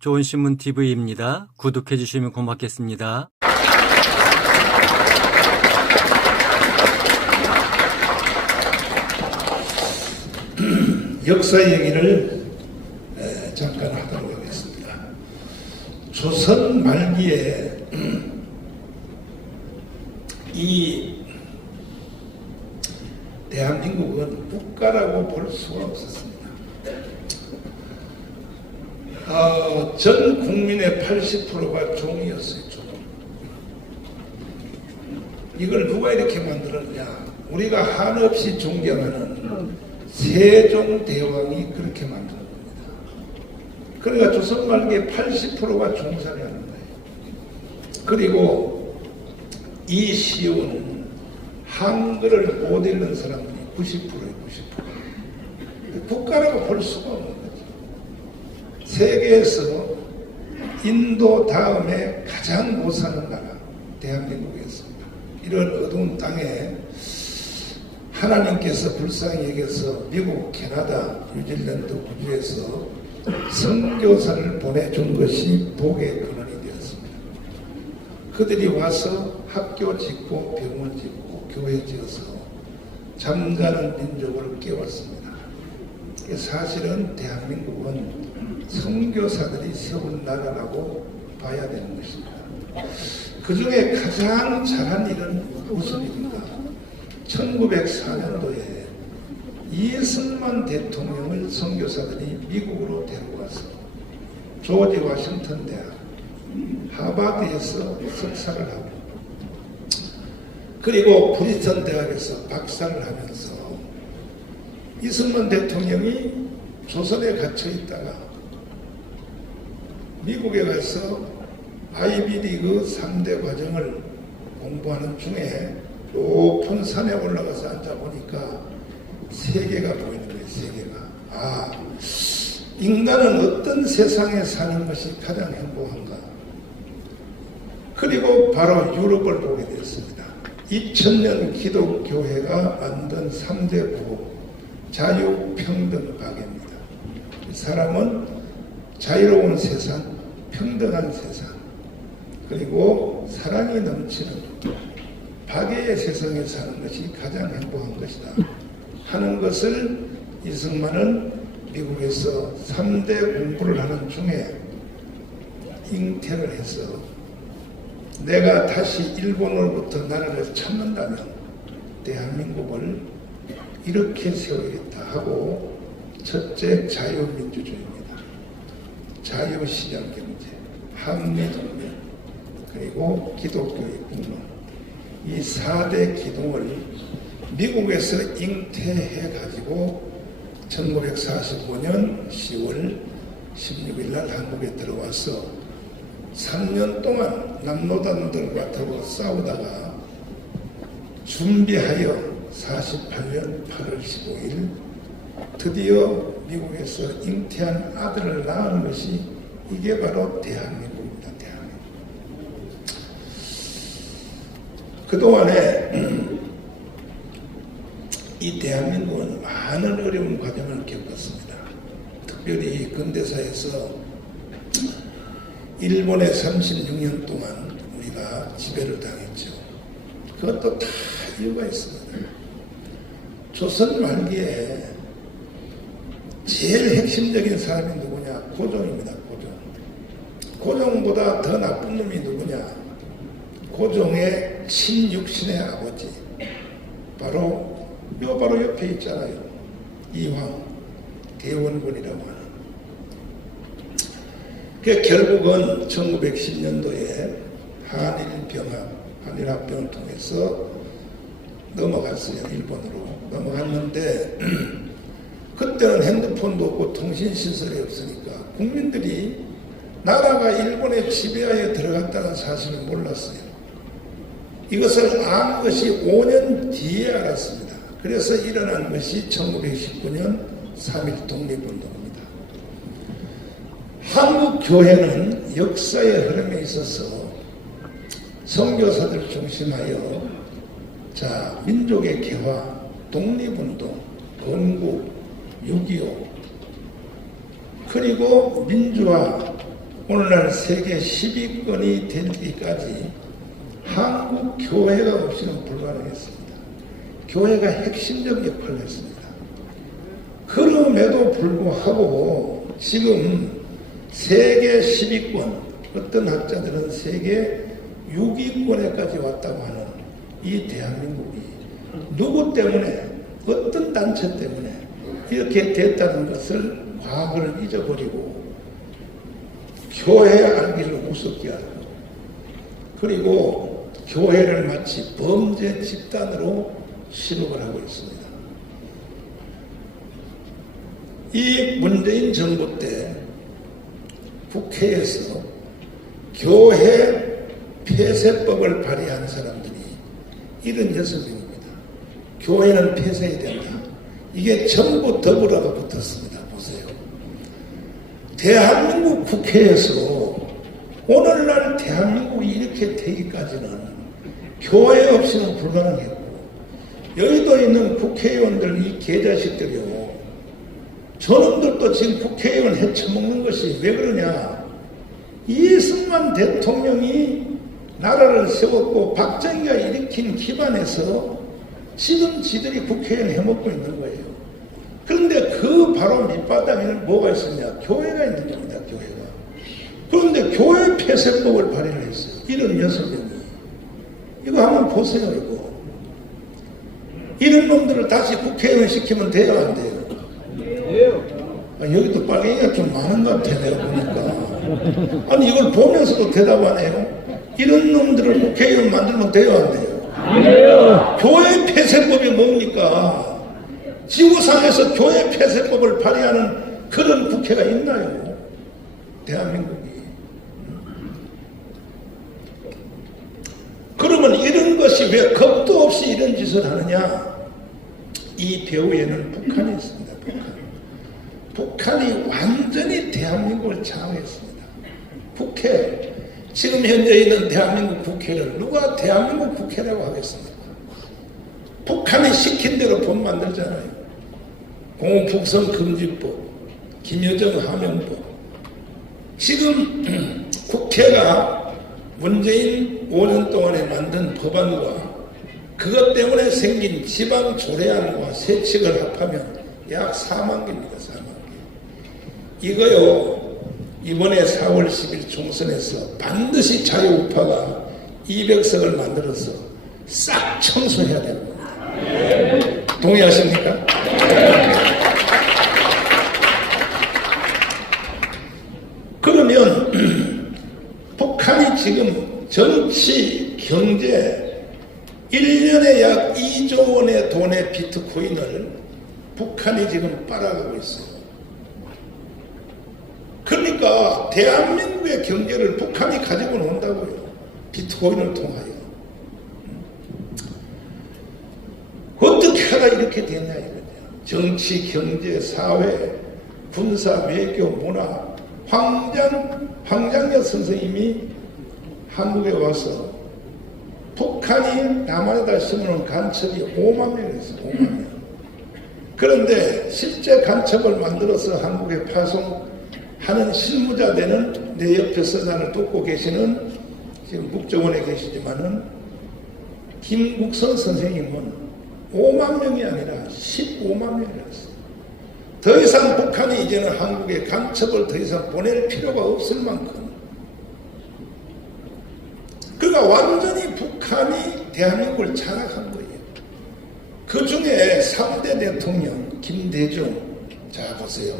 좋은신문TV입니다. 구독해 주시면 고맙겠습니다. 역사 얘기를 잠깐 하도록 하겠습니다. 조선 말기에 이 대한민국은 국가라고 볼 수가 없었습니다. 전 국민의 80%가 종이었어요. 종. 이걸 누가 이렇게 만들었냐? 우리가 한없이 존경하는 세종대왕이 그렇게 만든 겁니다. 그러니까 조선 말기에 80%가 종살이 하는 거예요. 그리고 이 쉬운 한글을 못 읽는 사람들이 90%예요. 90%. 국가라고 볼 수가 없는 거죠. 세계에서 인도 다음에 가장 못 사는 나라 대한민국이었습니다. 이런 어두운 땅에 하나님께서 불쌍히 여겨서 미국, 캐나다, 뉴질랜드, 호주에서 선교사를 보내준 것이 복의 근원이 되었습니다. 그들이 와서 학교 짓고 병원 짓고 교회 지어서 잠자는 민족을 깨웠습니다. 사실은 대한민국은 선교사들이 세운 나라라고 봐야 되는 것입니다. 그 중에 가장 잘한 일은 무슨 일인가? 1904년도에 이승만 대통령을 선교사들이 미국으로 데려와서 조지 워싱턴 대학, 하버드에서 석사를 하고 그리고 프린스턴 대학에서 박사를 하면서 이승만 대통령이 조선에 갇혀 있다가 미국에 가서 아이비리그 3대 과정을 공부하는 중에 높은 산에 올라가서 앉아보니까 세계가 보이는 거예요. 세계가. 인간은 어떤 세상에 사는 것이 가장 행복한가? 그리고 바로 유럽을 보게 되었습니다. 2000년 기독교회가 만든 3대 구호 자유평등박입니다. 사람은 자유로운 세상, 평등한 세상, 그리고 사랑이 넘치는 박애의 세상에 사는 것이 가장 행복한 것이다 하는 것을 이승만은 미국에서 3대 공부를 하는 중에 잉태를 해서 내가 다시 일본으로부터 나라를 찾는다면 대한민국을 이렇게 세우겠다 하고 첫째 자유민주주의입니다. 자유시장경제, 한미동맹, 그리고 기독교의 국론 이 4대 기둥을 미국에서 잉태해가지고 1945년 10월 16일 날 한국에 들어와서 3년 동안 남로단들과 더불어 싸우다가 준비하여 48년 8월 15일 드디어 미국에서 잉태한 아들을 낳은 것이 이게 바로 대한민국입니다. 대한민국. 그동안에 이 대한민국은 많은 어려운 과정을 겪었습니다. 특별히 근대사에서 일본에 36년 동안 우리가 지배를 당했죠. 그것도 다 이유가 있습니다. 조선 말기에 제일 핵심적인 사람이 누구냐? 고종입니다. 고종. 고종보다 더 나쁜 놈이 누구냐? 고종의 친육신의 아버지. 바로 옆에 있잖아요. 이황, 대원군이라고 하는. 그 결국은 1910년도에 한일합병을 통해서 넘어갔어요. 일본으로. 넘어갔는데 그때는 핸드폰도 없고 통신시설이 없으니까 국민들이 나라가 일본의 지배하에 들어갔다는 사실을 몰랐어요. 이것을 안 것이 5년 뒤에 알았습니다. 그래서 일어난 것이 1919년 3.1 독립운동입니다. 한국 교회는 역사의 흐름에 있어서 선교사들 중심하여 민족의 개화, 독립운동, 건국, 6.25 그리고 민주화, 오늘날 세계 10위권이 되기까지 한국 교회가 없이는 불가능했습니다. 교회가 핵심적 역할을 했습니다. 그럼에도 불구하고 지금 세계 10위권, 어떤 학자들은 세계 6위권에까지 왔다고 하는 이 대한민국이 누구 때문에, 어떤 단체 때문에 이렇게 됐다는 것을 과거를 잊어버리고 교회 알기를 우습게 하고, 그리고 교회를 마치 범죄 집단으로 취급을 하고 있습니다. 이 문재인 정부 때 국회에서 교회 폐쇄법을 발의한 사람들이 76명입니다. 교회는 폐쇄해야 된다. 이게 전부 더불어가 붙었습니다. 보세요. 대한민국 국회에서 오늘날 대한민국이 이렇게 되기까지는 교회 없이는 불가능했고, 여의도에 있는 국회의원들 이 개자식들이요, 저놈들도 지금 국회의원 헤쳐먹는 것이 왜 그러냐. 이승만 대통령이 나라를 세웠고 박정희가 일으킨 기반에서 지금 지들이 국회의원 해먹고 있는 거예요. 그런데 그 바로 밑바닥에는 뭐가 있었냐. 교회가 있는 겁니다. 교회가. 그런데 교회 폐쇄법을 발의를 했어요. 76명이. 이거 한번 보세요. 이런 놈들을 다시 국회의원 시키면 돼요, 안 돼요? 여기도 빨갱이가 좀 많은 것 같아, 내가 보니까. 아니, 이걸 보면서도 대답 안 해요? 이런 놈들을 국회의원 만들면 돼요, 안 돼요? 안 돼요. 교회 폐쇄법이 뭡니까? 지구상에서 교회 폐쇄법을 발의하는 그런 국회가 있나요? 대한민국이. 그러면 이런 것이 왜 겁도 없이 이런 짓을 하느냐? 이 배후에는 북한이 있습니다. 북한이 완전히 대한민국을 장악했습니다. 국회, 지금 현재 있는 대한민국 국회를 누가 대한민국 국회라고 하겠습니까? 북한이 시킨 대로 법 만들잖아요. 공북성금지법, 김여정 하명법. 지금 국회가 문재인 5년 동안에 만든 법안과 그것 때문에 생긴 지방 조례안과 세칙을 합하면 약 4만 개입니다. 4만 개. 이거요, 이번에 4월 10일 총선에서 반드시 자유우파가 200석을 만들어서 싹 청소해야 됩니다. 동의하십니까? 그러면 북한이 지금 정치, 경제 1년에 약 2조 원의 돈의 비트코인을 북한이 지금 빨아가고 있어요. 그러니까 대한민국의 경제를 북한이 가지고 논다고요. 비트코인을 통하여. 어떻게 하다 이렇게 됐냐 이거죠. 정치, 경제, 사회, 군사, 외교, 문화. 황장엽 선생님이 한국에 와서 북한이 남한에다 심어놓은 간첩이 5만 명이었어요. 5만 명. 그런데 실제 간첩을 만들어서 한국에 파송하는 실무자 되는 내 옆에서 나를 돕고 계시는 지금 국정원에 계시지만은 김국선 선생님은 5만 명이 아니라 15만 명이었어요. 더 이상 북한이 이제는 한국에 간첩을 더 이상 보낼 필요가 없을 만큼, 그러니까 완전히 북한이 대한민국을 장악한 거예요. 그 중에 3대 대통령 김대중, 자 보세요.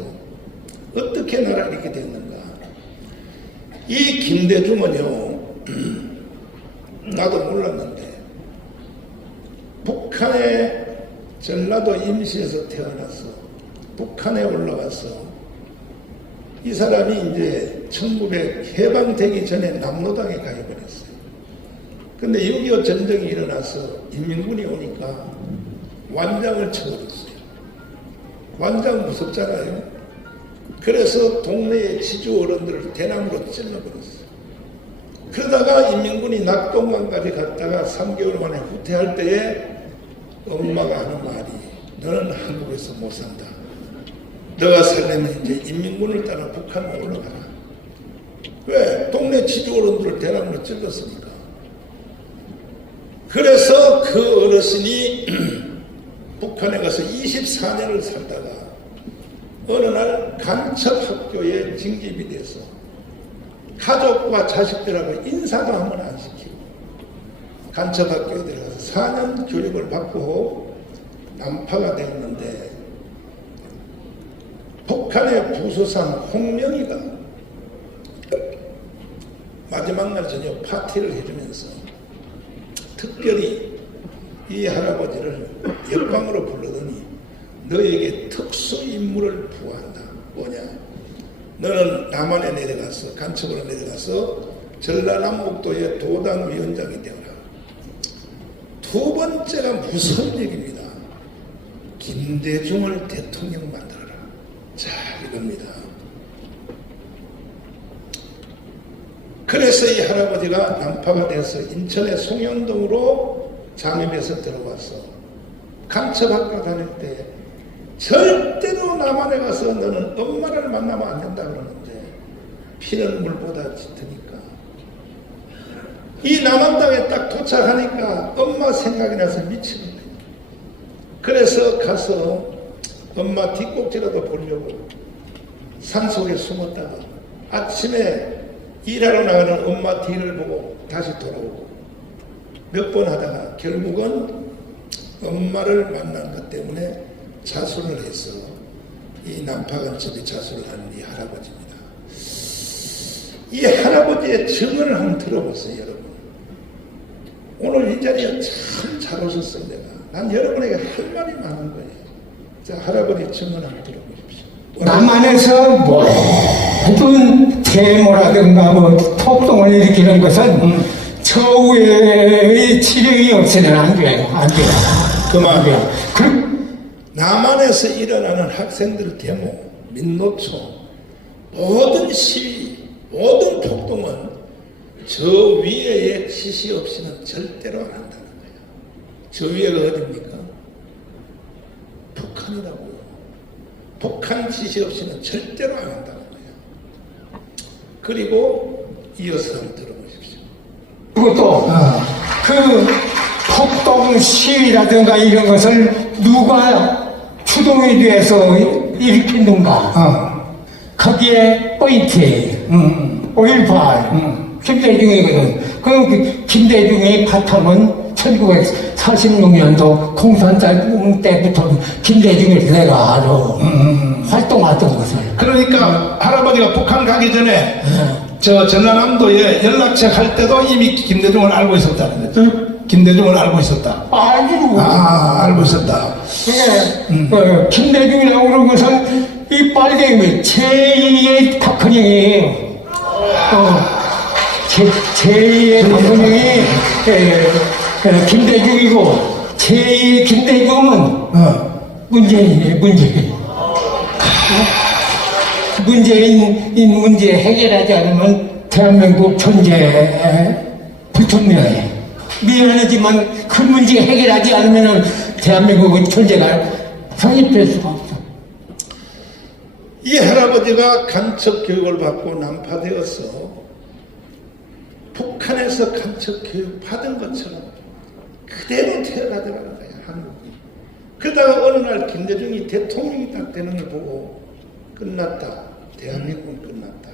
어떻게 나라가 이렇게 됐는가. 이 김대중은요, 나도 몰랐는데 북한의 전라도 임시에서 태어나서 북한에 올라가서 이 사람이 이제 1900 해방되기 전에 남로당에 가입을 했어요. 근데 6.25 전쟁이 일어나서 인민군이 오니까 완장을 쳐버렸어요. 완장 무섭잖아요. 그래서 동네의 지주 어른들을 대나무로 찔러버렸어요. 그러다가 인민군이 낙동강까지 갔다가 3개월 만에 후퇴할 때에 엄마가 하는 말이, 너는 한국에서 못 산다. 너가 살려면 이제 인민군을 따라 북한으로 올라가라. 몇천의 지주 어른들을 대나무로 찔렀으니까. 그래서 그 어르신이 북한에 가서 24년을 살다가 어느 날 간첩학교에 징집이 돼서 가족과 자식들하고 인사도 한 번 안 시키고 간첩학교에 들어가서 4년 교육을 받고 남파가 되었는데, 북한의 부수상 홍명희가 마지막 날 저녁 파티를 해주면서 특별히 이 할아버지를 역광으로 부르더니 너에게 특수 임무를 부여한다. 뭐냐? 너는 남한에 내려가서, 간첩으로 내려가서 전라남북도의 도당위원장이 되어라. 두 번째가 무서운 얘기입니다. 김대중을 대통령 만들어라. 자, 이겁니다. 그래서 이 할아버지가 남파가 돼서 인천의 송현동으로 잠입해서 들어와서 간첩학교 다닐 때 절대로 남한에 가서 너는 엄마를 만나면 안 된다 그러는데 피는 물보다 짙으니까 이 남한 땅에 딱 도착하니까 엄마 생각이 나서 미치는 거예요. 그래서 가서 엄마 뒷꼭지라도 보려고 산속에 숨었다가 아침에 일하러 나가는 엄마 뒤를 보고 다시 돌아오고 몇 번 하다가 결국은 엄마를 만난 것 때문에 자수를 해서 이 남파간첩이 자수를 하는 이 할아버지입니다. 이 할아버지의 증언을 한번 들어보세요, 여러분. 오늘 이 자리에 참 잘 오셨어요, 내가. 난 여러분에게 할 말이 많은 거예요. 자, 할아버지 증언 한번 들어보십시오. 남한에서 모든 데모라든가 뭐 폭동을 일으키는 것은 저우의 치력이 없으면 안 돼요. 안 돼요. 그만. 그 남한에서 일어나는 학생들 데모, 민노총, 모든 시위, 모든 폭동은 저 위에의 지시 없이는 절대로 안 한다는 거예요. 저 위에가 어딥니까? 북한이라고요. 북한 지시 없이는 절대로 안 한다는 거예요. 그리고 이어서 한번 들어보십시오. 그리고 또 그 폭동 시위라든가 이런 것을 누가 주동이 돼서 일으키는가? 거기에 포인트예요. 5.18 김대중이거든. 그 김대중의 바탕은 1946년도 공산당 때부터 김대중이 내가 활동하던 것을. 그러니까 할아버지가 북한 가기 전에 저 전라남도에 연락책 할 때도 이미 김대중을 알고 있었다는 거죠. 김대중을 알고 있었다. 알고. 알고 있었다. 김대중이라고 그런 것은 이 빨갱이 제2의 박헌영이에요. 제2의 박헌영이 김대중이고 제2의 김대중은 문재인이에요. 문재인 문제 해결하지 않으면 대한민국 존재 불투명해. 미안하지만 그 문제 해결하지 않으면 대한민국의 존재가 성립될 수가 없어. 이 할아버지가 간첩 교육을 받고 남파되어서 북한에서 간첩 교육 받은 것처럼 그대로 태어나더라는 거야, 한국이. 그러다가 어느 날 김대중이 대통령이 딱 되는 걸 보고 끝났다. 대한민국은 끝났다.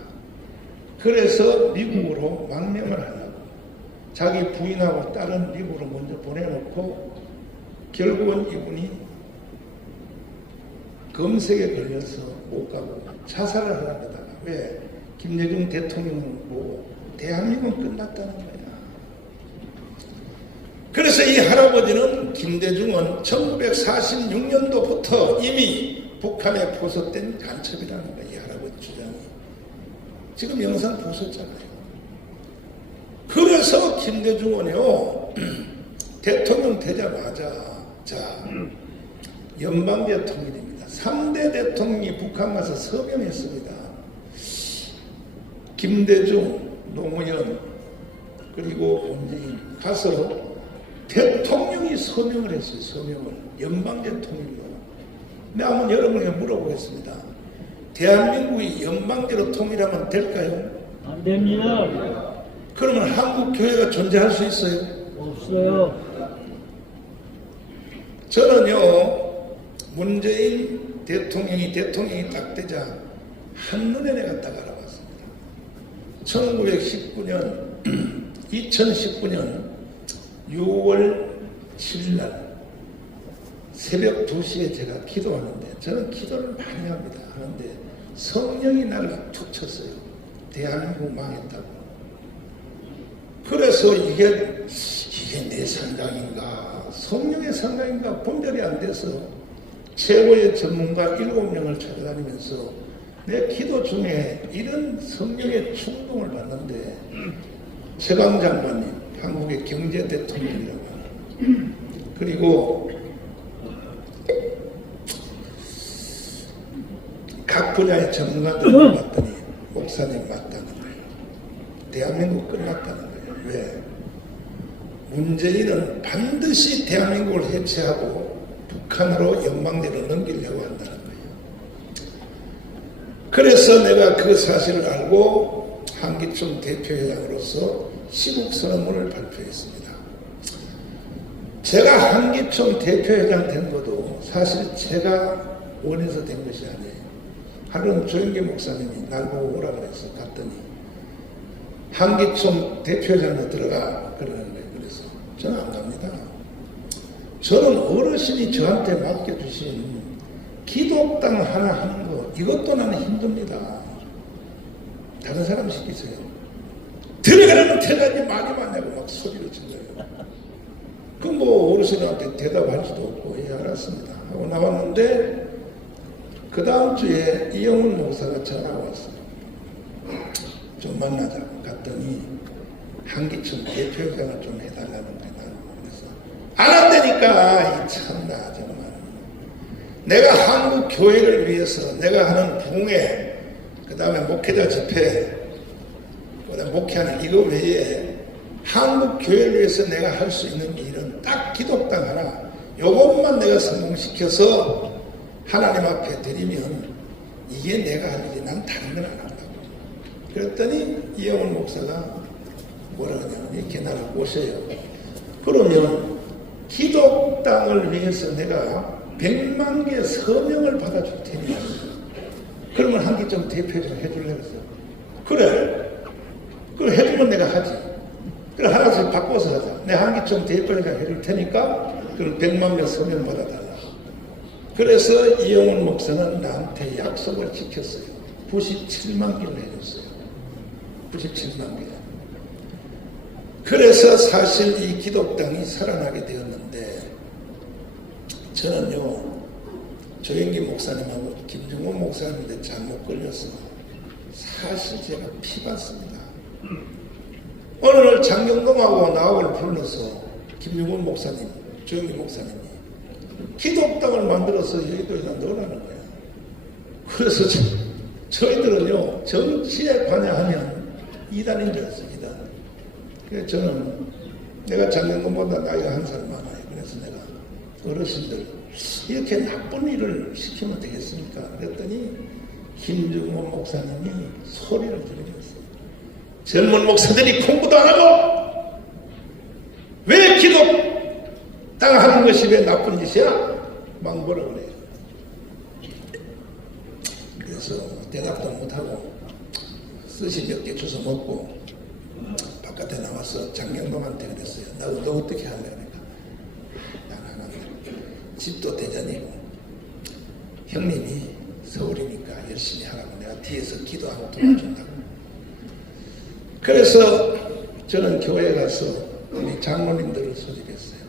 그래서 미국으로 망명을 하려고 자기 부인하고 딸은 미국으로 먼저 보내놓고 결국은 이분이 검색에 걸려서 못 가고 자살을 하려고 하다가 왜? 김대중 대통령을 보고 대한민국은 끝났다는 거야. 그래서 이 할아버지는 김대중은 1946년도부터 이미 북한에 포섭된 간첩이라는 거야. 이 할아버지 주장이. 지금 영상 보셨잖아요. 그래서 김대중은요 대통령 되자마자 자 연방 대통령이 됩니다. 3대 대통령이 북한 가서 서명했습니다. 김대중, 노무현 그리고 문재인 가서 대통령이 서명을 했어요. 서명을. 연방 대통령으로. 근데 한번 여러분에게 물어보겠습니다. 대한민국이 연방제로 통일하면 될까요? 안 됩니다. 그러면 한국 교회가 존재할 수 있어요? 없어요. 저는요, 문재인 대통령이 딱 되자 한눈에 내가 딱 알아봤습니다. 1919년 2019년 6월 7일 날 새벽 2시에 제가 기도하는데, 저는 기도를 많이 합니다. 하는데 성령이 나를 툭 쳤어요. 대한민국 망했다고. 그래서 이게 내 생각인가 성령의 생각인가 분별이 안 돼서 최고의 전문가 7명을 찾아다니면서 내 기도 중에 이런 성령의 충동을 받는데, 최강 장관님, 한국의 경제 대통령이라고 하는, 그리고 각 분야의 전문가들을 봤더니 목사님 맞다는 거예요. 대한민국 끝났다는 거예요. 왜? 문재인은 반드시 대한민국을 해체하고 북한으로 영방대로 넘기려고 한다는 거예요. 그래서 내가 그 사실을 알고 한기총 대표회장으로서 시국선언문을 발표했습니다. 제가 한기총 대표회장 된 것도 사실 제가 원해서 된 것이 아니에요. 하루는 조영기 목사님이 날 보고 오라 그래서 갔더니 한기총 대표회장으로 들어가 그러는 거예요. 그래서 저는 안 갑니다. 저는 어르신이 저한테 맡겨주신 기독당 하나 하는 거, 이것도 나는 힘듭니다. 다른 사람 시키세요. 들어가라면 들어가지 많이 만나고 막 소리를 질러요. 그럼 뭐 어르신한테 대답할 수도 없고, 예, 알았습니다 하고 나왔는데, 그 다음 주에 이영훈 목사가 전화가 왔어요. 좀 만나자. 갔더니 한기총 대표회장을 좀 해달라는 거예요. 그래서 안 한다니까. 이 참나 정말. 내가 한국 교회를 위해서 내가 하는 부흥회, 그 다음에 목회자 집회, 그 다음에 목회하는 이거 외에 한국 교회를 위해서 내가 할 수 있는 일은 딱 기독당 하나, 요것만 내가 성공시켜서 하나님 앞에 드리면 이게 내가 할 일이, 난 다른 건 안 한다고. 그랬더니 이영훈 목사가 뭐라 하냐면 이렇게 나를 꼬셔요. 그러면 기독당을 위해서 내가 100만 개 서명을 받아줄 테니 그러면 한기총 대표회장 해줄래 그랬어. 그래. 그걸 해주면 내가 하지. 그래, 하나씩 바꿔서 하자. 내가 한기총 대표회장 해줄 테니까 그걸 100만 개 서명 받아달라. 그래서 이영훈 목사는 나한테 약속을 지켰어요. 97만 개를 해줬어요. 97만 개. 그래서 사실 이 기독당이 살아나게 되었는데, 저는요, 조영기 목사님하고 김정원 목사님한테 잘못 걸려서 사실 제가 피봤습니다. 어느 날 장경동하고 나하고를 불러서 김정원 목사님, 조영기 목사님이 기독당을 만들어서 여의도에다 넣으라는 거예요. 그래서 저희들은요, 정치에 관여하면 이단인 줄 알았어요, 이단. 그래서 저는 내가 장경동보다 나이가 한 살 많아요. 그래서 내가 어르신들 이렇게 나쁜 일을 시키면 되겠습니까? 그랬더니 김정원 목사님이 소리를 지르셨어요. 젊은 목사들이 공부도 안 하고 왜 기독당 하는 것이 왜 나쁜 짓이야? 막 뭐라 그래요. 그래서 대답도 못하고 스시 몇 개 주워 먹고 바깥에 나와서 장경동한테 그랬어요. 너 어떻게 할래? 그러니까 나는 집도 대전이고 형님이 서울이니까 열심히 하라고 내가 뒤에서 기도하고 도와준다고. 그래서 저는 교회에 가서 우리 장로님들을 소집했어요.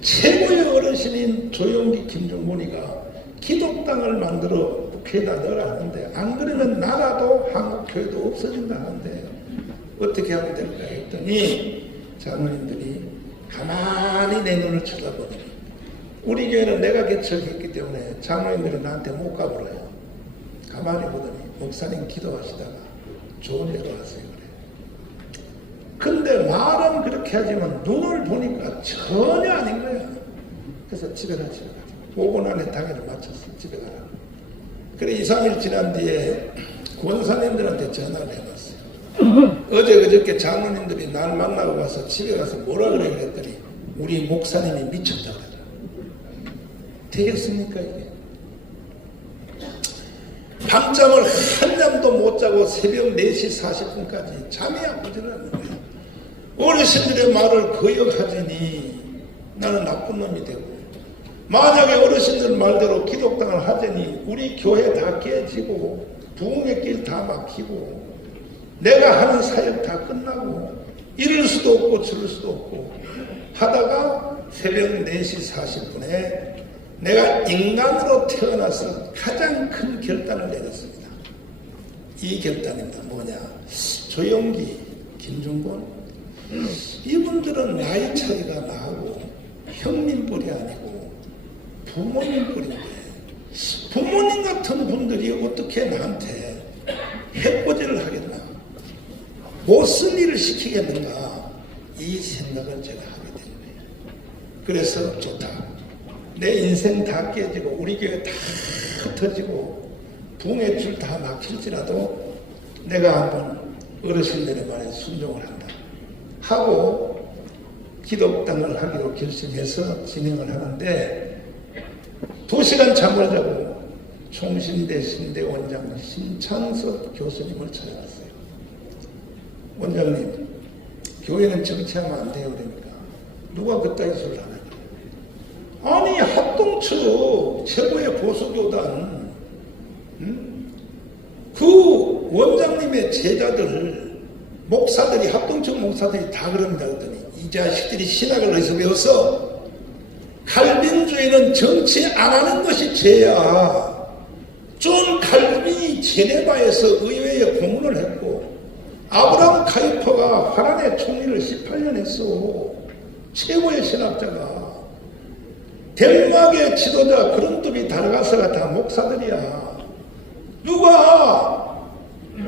최고의 어르신인 조용기 김종문이가 기독당을 만들어 북해에다 넣으라 하는데, 안 그러면 나라도 한국교회도 없어진다 하는데 어떻게 하면 될까 했더니 장로님들이 가만히 내 눈을 쳐다보더니, 우리 교회는 내가 개척했기 때문에 장로님들이 나한테 못 가버려요. 가만히 보더니 목사님 기도하시다가 좋은 일을 하세요 그래. 근데 말은 그렇게 하지만 눈을 보니까 전혀 아닌 거야. 그래서 집에 가. 5분 안에 당일을 맞췄어. 집에 가라. 그래 2, 3일 지난 뒤에 권사님들한테 전화를 해봤어요. 어제 그저께 장로님들이 날 만나고 와서 집에 가서 뭐라 그래 그랬더니 우리 목사님이 미쳤다 그러더라. 되겠습니까 이게? 밤잠을 한 잠도 못 자고 새벽 4시 40분까지 잠이 안 오지라는 거야. 어르신들의 말을 거역하자니 나는 나쁜 놈이 되고, 만약에 어르신들 말대로 기독당을 하자니 우리 교회 다 깨지고 부흥의 길 다 막히고 내가 하는 사역 다 끝나고 이럴 수도 없고 저럴 수도 없고 하다가 새벽 4시 40분에 내가 인간으로 태어나서 가장 큰 결단을 내렸습니다. 이 결단입니다. 뭐냐? 조영기, 김중곤 이분들은 나이 차이가 나고 형님뻘이 아니고 부모님뻘인데 부모님 같은 분들이 어떻게 나한테 해코지를 하겠나? 못쓴 일을 시키겠는가? 이 생각을 제가 하게 된 거예요. 그래서 좋다. 내 인생 다 깨지고 우리 교회 다 흩어지고 붕의 줄 다 막힐지라도 내가 한번 어르신들의 말에 순종을 한다 하고 기독당을 하기로 결심해서 진행을 하는데 2시간 잠을 자고 총신대 신대 원장 신창섭 교수님을 찾아갔어요. 원장님, 교회는 정치하면 안 돼요 그러니까 누가 그따위 소리를 하냐. 아니 합동처 최고의 보수교단 그 원장님의 제자들 목사들이 합동처 목사들이 다 그럽니다. 그랬더니 이 자식들이 신학을 어디서 배웠어? 칼빈주의는 정치 안 하는 것이 죄야. 존 칼빈이 제네바에서 의회에 고문을 했고 아브라함 카이퍼가 화란의 총리를 18년 했어. 최고의 신학자가. 덴마크의 지도자 그런톱이 다르가스가 다 목사들이야. 누가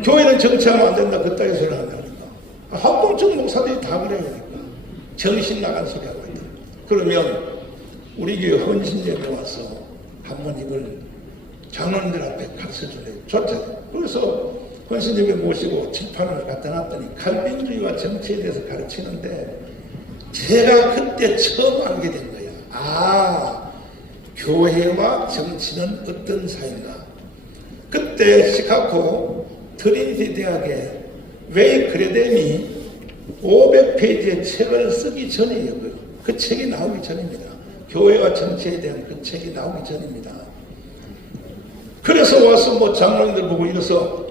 교회는 정치하면 안 된다 그따위 소리 한다니까. 합동적 목사들이 다 그래요. 그러니까. 정신 나간 소리 하고 있다. 그러면 우리 교회 헌신제에 와서 한번 이걸 장로님들 앞에 가르쳐줄래요. 좋다. 그래서 헌신제에 모시고 칠판을 갖다 놨더니 칼빈주의와 정치에 대해서 가르치는데 제가 그때 처음 알게 된 거야. 아, 교회와 정치는 어떤 사이인가. 그때 시카고 트리니티 대학의 웨이 크레뎀이 500페이지의 책을 쓰기 전이에요. 그 책이 나오기 전입니다. 교회와 정치에 대한 그 책이 나오기 전입니다. 그래서 와서 뭐 장로님들 보고 이래서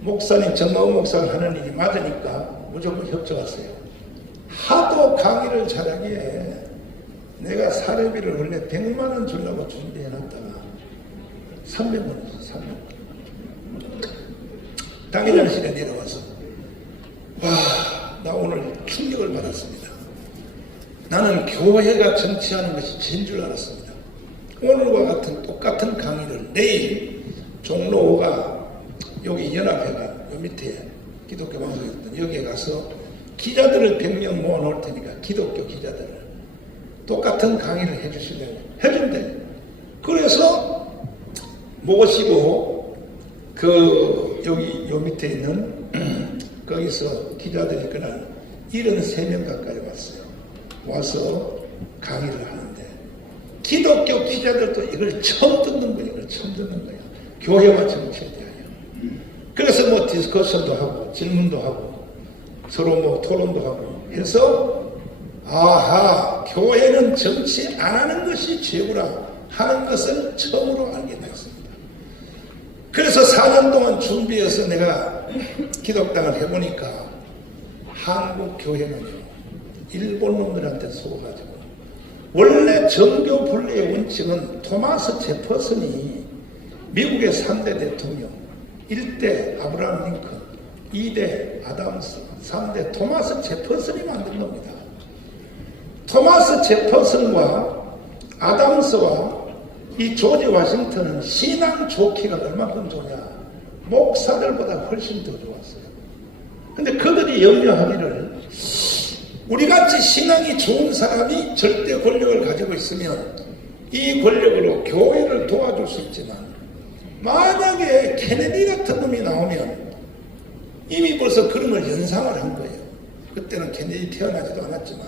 목사님 정마호 목사가 하는 일이 맞으니까 무조건 협조하세요. 하도 강의를 잘하기에 내가 사례비를 원래 100만 원 주려고 준비해놨다가 300만 원 줬어. 300만. 당일날실에 내려와서 와, 나 오늘 충격을 받았습니다. 나는 교회가 정치하는 것이 죄인 줄 알았습니다. 오늘과 같은 똑같은 강의를 내일 종로 5가 여기 연합회가 요 밑에 기독교 방송에 있던 여기에 가서 기자들을 100명 모아놓을 테니까 기독교 기자들을 똑같은 강의를 해주시려고 해준대. 그래서 모시고 그 여기 요 밑에 있는 거기서 기자들이 그날 73명 가까이 왔어요. 와서 강의를 하는데 기독교 기자들도 이걸 처음 듣는 거예요. 이걸 처음 듣는 거예요. 교회와 정치에 대하여. 그래서 뭐 디스커션도 하고 질문도 하고 서로 뭐 토론도 하고 해서 아하, 교회는 정치 안 하는 것이 죄구나 하는 것을 처음으로 알게 되었습니다. 그래서 4년 동안 준비해서 내가 기독당을 해보니까 한국 교회는요, 일본 놈들한테 속아가지고 원래 정교 분리의 원칙은 토마스 제퍼슨이 미국의 3대 대통령 1대 아브라함 링컨 2대 아담스 3대 토마스 제퍼슨이 만든 겁니다. 토마스 제퍼슨과 아담스와 이 조지 워싱턴은 신앙 좋기가 얼마큼 좋냐, 목사들보다 훨씬 더 좋았어요. 근데 그들이 염려하기를 우리같이 신앙이 좋은 사람이 절대 권력을 가지고 있으면 이 권력으로 교회를 도와줄 수 있지만 만약에 케네디 같은 놈이 나오면 이미 벌써 그런 걸 연상을 한 거예요. 그때는 케네디 태어나지도 않았지만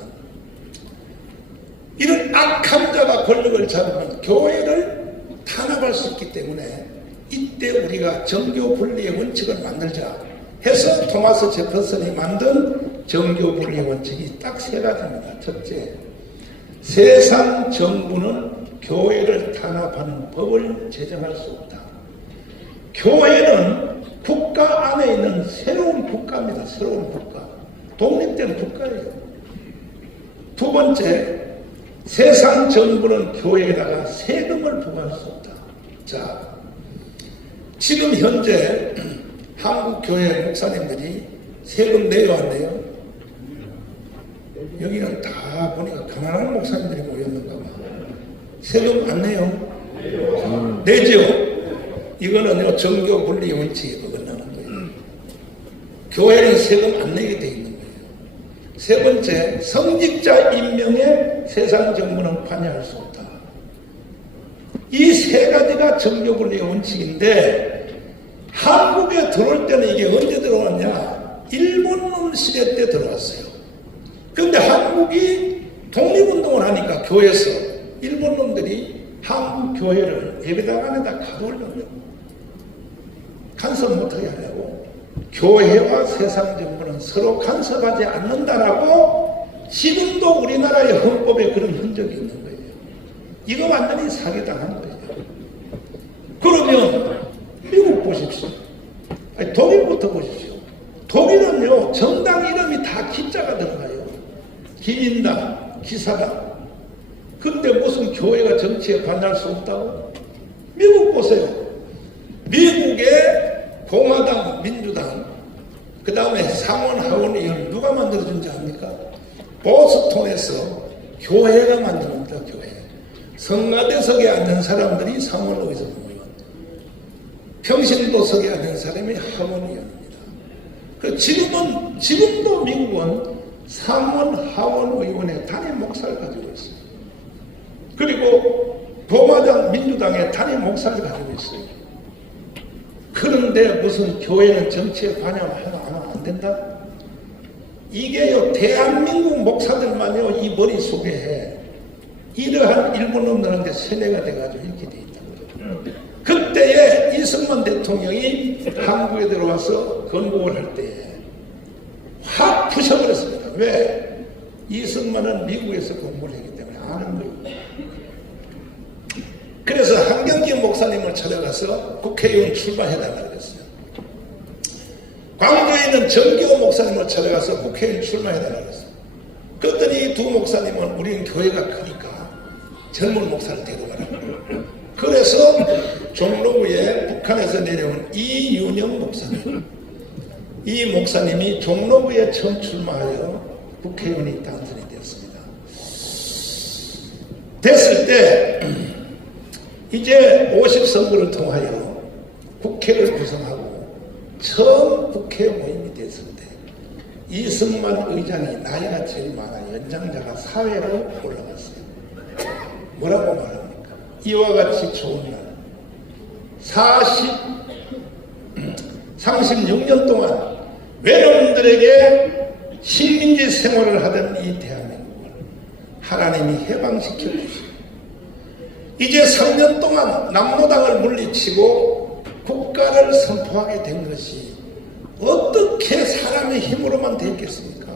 이런 악한 자가 권력을 잡으면 교회를 탄압할 수 있기 때문에 이때 우리가 정교 분리의 원칙을 만들자 해서 토마스 제퍼슨이 만든 정교 분리의 원칙이 딱 세 가지입니다. 첫째, 세상 정부는 교회를 탄압하는 법을 제정할 수 없다. 교회는 국가 안에 있는 새로운 국가입니다. 새로운 국가. 독립된 국가예요. 두 번째, 세상 정부는 교회에다가 세금을 부과할 수 없다. 자, 지금 현재 한국 교회 목사님들이 세금 내요, 안 내요? 여기는 다 보니까 가난한 목사님들이 모였는가 봐. 세금 안 내요? 내죠? 이거는요, 정교 분리 원칙에 어긋나는 거예요. 교회는 세금 안 내게 돼 있는 거예요. 세 번째, 성직자 임명에 세상 정부는 관여할 수 없다. 이 세 가지가 정교 분리의 원칙인데, 한국에 들어올 때는 이게 언제 들어왔냐? 일본놈 시대 때 들어왔어요. 그런데 한국이 독립운동을 하니까 교회에서 일본놈들이 한국 교회를 예배당 안에다 가둬오려고 간섭 못하게 하려고 교회와 세상 정부는 서로 간섭하지 않는다라고 지금도 우리나라의 헌법에 그런 흔적이 있는 거예요. 이거 완전히 사기당한 거예요. 그러면 미국 보십시오. 아니, 독일부터 보십시오. 독일은요, 정당 이름이 다 기자가 들어가요. 기민당, 기사당. 근데 무슨 교회가 정치에 관여할 수 없다고? 미국 보세요. 미국의 공화당, 민주당, 그 다음에 상원, 하원 의원 누가 만들어준지 압니까? 보스턴에서 교회가 만듭니다. 교회. 성가대석에 앉은 사람들이 상원 의석 의원, 평신도석에 앉은 사람이 하원 의원입니다. 지금도 미국은 상원, 하원 의원의 단임 목사를 가지고 있어요. 그리고 공화당, 민주당의 단임 목사를 가지고 있어요. 그런데 무슨 교회는 정치에 관여하면 안 된다? 이게요, 대한민국 목사들만요, 이 머릿속에 이러한 일본 놈들한테 세뇌가 돼가지고 이렇게 돼 있다고요. 그때에 이승만 대통령이 한국에 들어와서 건국을 할 때에 확 부셔버렸습니다. 왜? 이승만은 미국에서 공부를 했기 때문에 아는 거예요. 그래서 한경기 목사님을 찾아가서 국회의원 출마해달라고 그랬어요. 광주에 있는 정기호 목사님을 찾아가서 국회의원 출마해달라고 그랬어요. 그랬더니 두 목사님은 우리는 교회가 크니까 젊은 목사를 데려가라고. 그래서 종로구에 북한에서 내려온 이윤영 목사님, 이 목사님이 종로구에 처음 출마하여 국회의원이 당선이 되었습니다. 됐을 때 이제 50선거를 통하여 국회를 구성하고 처음 국회 모임이 됐을 때 이승만 의장이 나이가 제일 많아 연장자가 사회로 올라갔어요. 뭐라고 말합니까? 이와 같이 좋은 날 36년 동안 외놈들에게 식민지 생활을 하던 이 대한민국을 하나님이 해방시켜 주시고 이제 3년 동안 남로당을 물리치고 국가를 선포하게 된 것이 어떻게 사람의 힘으로만 되겠습니까?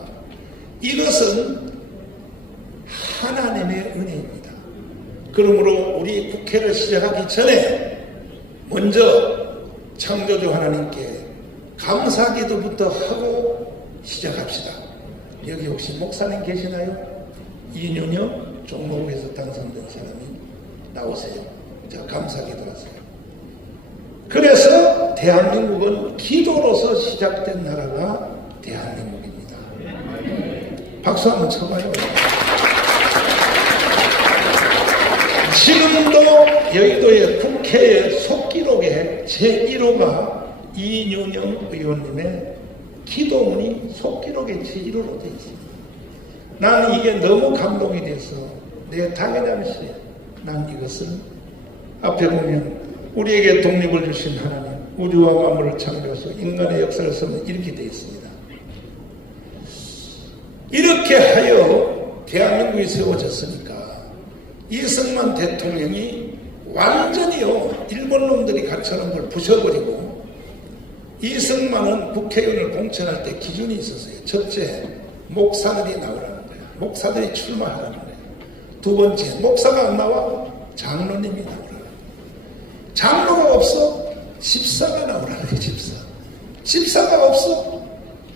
이것은 하나님의 은혜입니다. 그러므로 우리 국회를 시작하기 전에 먼저 창조주 하나님께 감사기도부터 하고 시작합시다. 여기 혹시 목사님 계시나요? 이윤영 종로구에서 당선된 사람이 나오세요. 자, 감사기도 하세요. 그래서 대한민국은 기도로서 시작된 나라가 대한민국입니다. 박수 한번 쳐봐요. 지금도 여의도의 국회의 속기록에 제1호가 이윤영 의원님의 기도문이 속기록에 제1호로 되어 있습니다. 나는 이게 너무 감동이 돼서 내가 당연함시 난 이것을 앞에 보면 우리에게 독립을 주신 하나님, 우주와 만물을 창조해서 인간의 역사를 쓰면 이렇게 되어 있습니다. 이렇게 하여 대한민국이 세워졌으니까 이승만 대통령이 완전히요 일본 놈들이 가르쳐놓은 걸 부셔버리고, 이승만은 국회의원을 공천할 때 기준이 있었어요. 첫째, 목사들이 나오라는 거예요. 목사들이 출마하라는 거예요. 두 번째, 목사가 안 나와 장로님이 나오라는 거예요. 장로가 없어 집사가 나오라는 거예요. 집사가 없어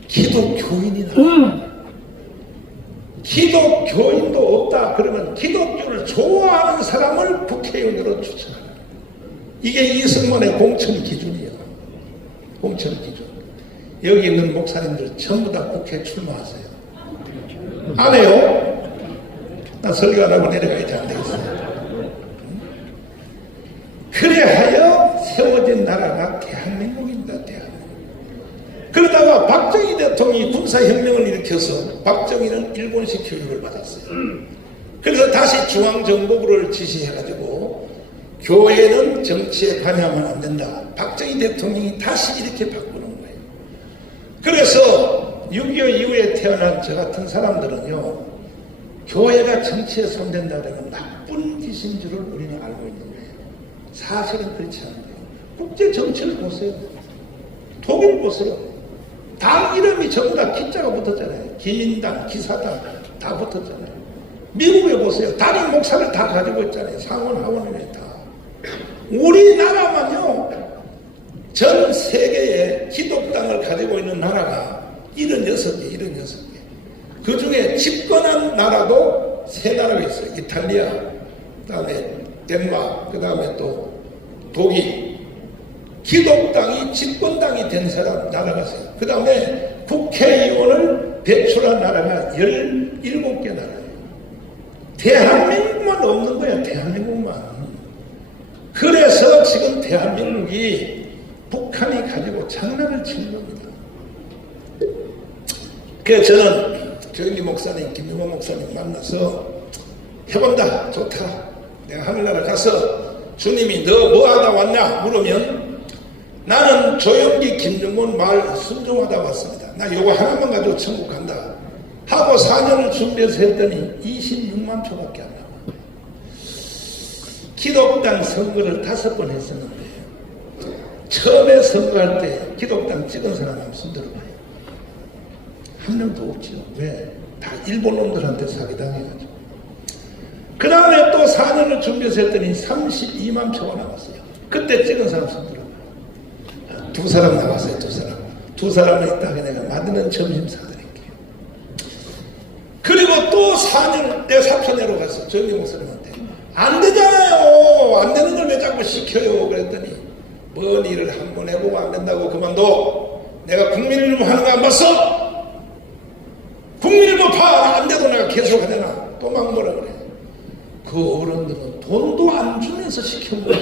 기독교인이 나오라는 거예요. 기독교인도 없다 그러면 기독교를 좋아하는 사람을 국회의원으로 추천하는 거예요. 이게 이승만의 공천 기준이에요. 공천 기준. 여기 있는 목사님들 전부 다 국회에 출마하세요. 안 해요? 나 설교 안 하고 내려가야지 안 되겠어요. 그래하여 세워진 나라가 대한민국입니다. 대한민국. 그러다가 박정희 대통령이 군사혁명을 일으켜서 박정희는 일본식 교육을 받았어요. 그래서 다시 중앙정보부를 지시해가지고 교회는 정치에 관여하면 안 된다. 박정희 대통령이 다시 이렇게 바꾸는 거예요. 그래서 6.25 이후에 태어난 저 같은 사람들은요, 교회가 정치에 손댄다는 나쁜 짓인 줄을 우리는 알고 있는 거예요. 사실은 그렇지 않아요. 국제 정치를 보세요. 독일 보세요. 당 이름이 전부 다 기자가 붙었잖아요. 기민당, 기사당 다 붙었잖아요. 미국에 보세요. 단임 목사를 다 가지고 있잖아요. 상원, 하원에 다. 우리나라만요, 전 세계에 기독당을 가지고 있는 나라가 76개. 그 중에 집권한 나라도 3나라가 있어요. 이탈리아, 그 다음에 덴마크, 그 다음에 또 독일. 기독당이 집권당이 된 나라가 있어요. 그 다음에 국회의원을 배출한 나라가 17개 나라예요. 대한민국만 없는 거야. 대한민국만. 그래서 지금 대한민국이 북한이 가지고 장난을 치는 겁니다. 그래서 저는 조영기 목사님, 김용원 목사님 만나서 해본다. 좋다. 내가 하늘나라 가서 주님이 너 뭐 하다 왔냐 물으면 나는 조영기, 김용원 말 순종하다 왔습니다. 나 요거 하나만 가지고 천국 간다 하고 4년을 준비해서 했더니 26만 표밖에 안 나와요. 기독당 선거를 5번 했었는데 처음에 선거할 때 기독당 찍은 사람 한번 손 들어봐요. 한 명도 없죠. 왜? 다 일본 놈들한테 사기당해가지고. 그 다음에 또 4년을 준비해서 했더니 32만 표가 나왔어요. 그때 찍은 사람 손 들어봐요. 2사람 나왔어요. 2사람. 2사람은 이따가 내가 맛있는 점심 사드릴게요. 그리고 또 4년 내 사표내러 갔어. 조영기 목사님한테. 안 되잖아요. 안 되는 걸 왜 자꾸 시켜요. 그랬더니 뭔 일을 한 번 해보고 안 된다고 그만둬. 내가 국민일보 하는 거 안 봤어? 국민일보 파! 안 돼도 내가 계속 하잖아. 또 막 뭐라 그래. 그 어른들은 돈도 안 주면서 시킨 거야.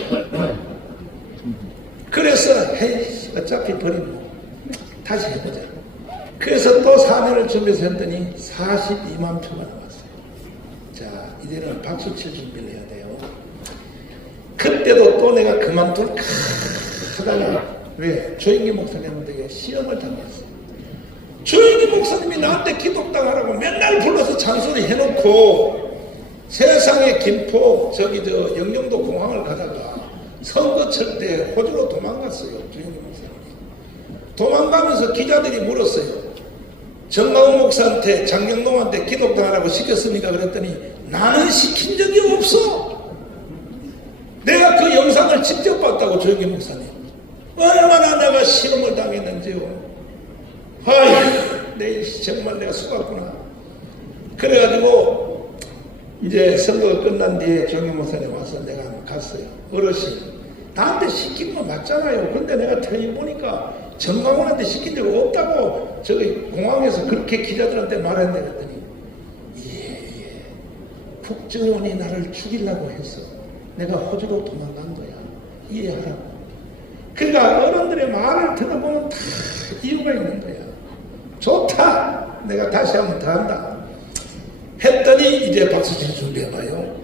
그래서 헤이 어차피 버리고 다시 해보자. 그래서 또 4년을 준비해서 했더니 42만 표가 나왔어요. 자, 이제는 박수 칠 준비를 해야 돼요. 그때도 또 내가 그만둘까 하다가 왜? 조영기 목사님한테 시험을 당했어요. 조영기 목사님이 나한테 기독당 하라고 맨날 불러서 잔소리 해놓고 세상에 김포 영종도 공항을 가다가 선거철 때 호주로 도망갔어요. 조영기 목사님이. 도망가면서 기자들이 물었어요. 정광훈 목사한테 장경동한테 기독당 하라고 시켰습니까? 그랬더니 나는 시킨 적이 없어. 내가 그 영상을 직접 봤다고. 조영기 목사님 얼마나 내가 시험을 당했는지요. 아휴 정말 내가 속았구나. 그래가지고 이제 선거가 끝난 뒤에 조영기 목사님 와서 내가 갔어요. 어르신 나한테 시킨 거 맞잖아요. 근데 내가 tele보니까 정광훈한테 시킨 적 없다고 저기 공항에서 그렇게 기자들한테 말했는데 그랬더니 예 국정원이 나를 죽이려고 해서 내가 호주로 도망간 거야. 이해하라고. 그러니까 어른들의 말을 들어보면 다 이유가 있는 거야. 좋다. 내가 다시 한번 더 한다 했더니 이제 박수칠 준비해봐요.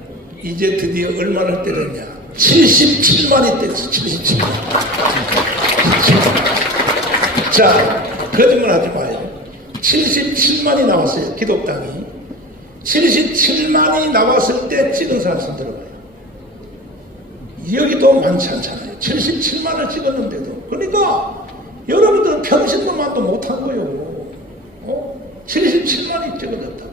이제 드디어 얼마를 때렸냐. 77만이 됐어. 77만. 자, 거짓말 하지 마요. 77만이 나왔어요. 기독당이. 77만이 나왔을 때 찍은 사람 손 들어봐요. 여기도 많지 않잖아요. 77만을 찍었는데도. 그러니까 여러분들은 평신도만도 못한 거예요. 77만이 찍어졌다.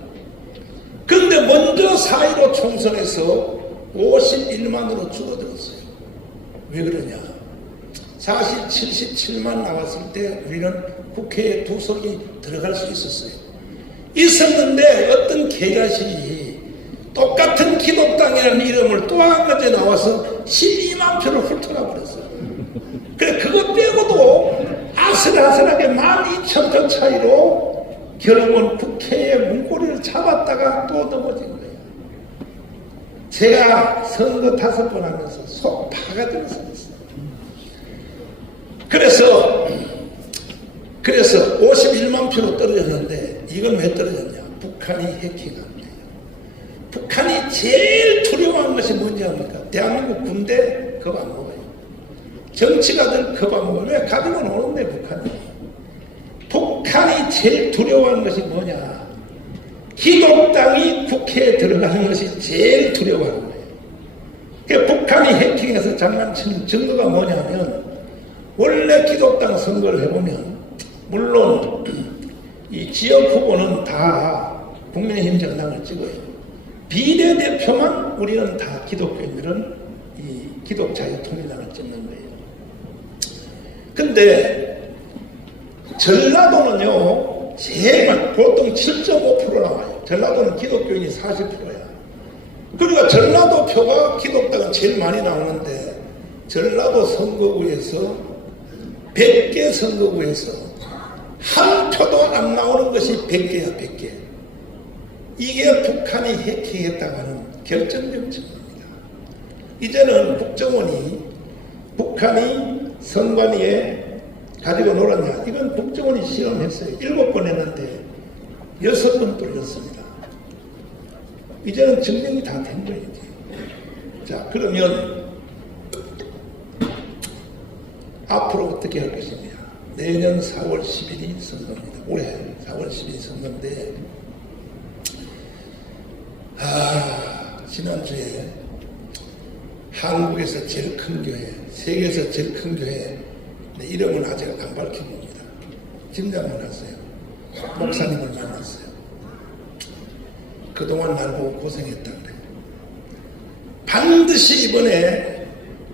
그런데 먼저 4.15 총선에서 51만으로 줄어들었어요. 왜 그러냐? 사실 77만 나왔을 때 우리는 국회에 2석이 들어갈 수 있었어요. 있었는데 어떤 개자식이 똑같은 기독당이라는 이름을 또 한 가지 나와서 12만 표를 훑어나 버렸어요. 그래 그것 빼고도 아슬아슬하게 12,000표 차이로 결국은 국회의 문고리를 잡았다가 또 넘어진 거예요. 제가 선거 5번 하면서 속 파가들어서 했어요. 그래서 51만 표로 떨어졌는데 이건 왜 떨어졌냐? 북한이 해킹한 거예요. 북한이 제일 두려워하는 것이 뭔지 압니까? 대한민국 군대 겁 안 먹어요. 정치가들 겁 안 먹어요. 왜? 가지고 노는데 북한이. 북한이 제일 두려워하는 것이 뭐냐? 기독당이 국회에 들어가는 것이 제일 두려워하는 거예요. 그러니까 북한이 해킹해서 장난치는 증거가 뭐냐면 원래 기독당 선거를 해보면 물론 이 지역 후보는 다 국민의힘 정당을 찍어요. 비례대표만 우리는 다 기독교인들은 이 기독자유통일당을 찍는 거예요. 근데 전라도는요 제일 보통 7.5% 나와요. 전라도는 기독교인이 40%야. 그러니까 전라도 표가 기독당은 제일 많이 나오는데 전라도 선거구에서 100개 선거구에서 한 표도 안 나오는 것이 100개야 100개. 이게 북한이 해킹했다가는 결정적 증거입니다. 이제는 국정원이 북한이 선관위에 가지고 놀았냐? 이건 국정원이 실험했어요. 7번 했는데 6번 뚫렸습니다. 이제는 증명이 다 된 거예요. 자, 그러면 앞으로 어떻게 할 것이냐? 내년 4월 10일이 선거입니다. 올해 4월 10일이 선거인데 지난주에 한국에서 제일 큰 교회, 세계에서 제일 큰 교회 이름은 아직 안 밝힌 겁니다. 짐작만 했어요. 목사님을 만났어요. 그동안 날 보고 고생했다 그래. 반드시 이번에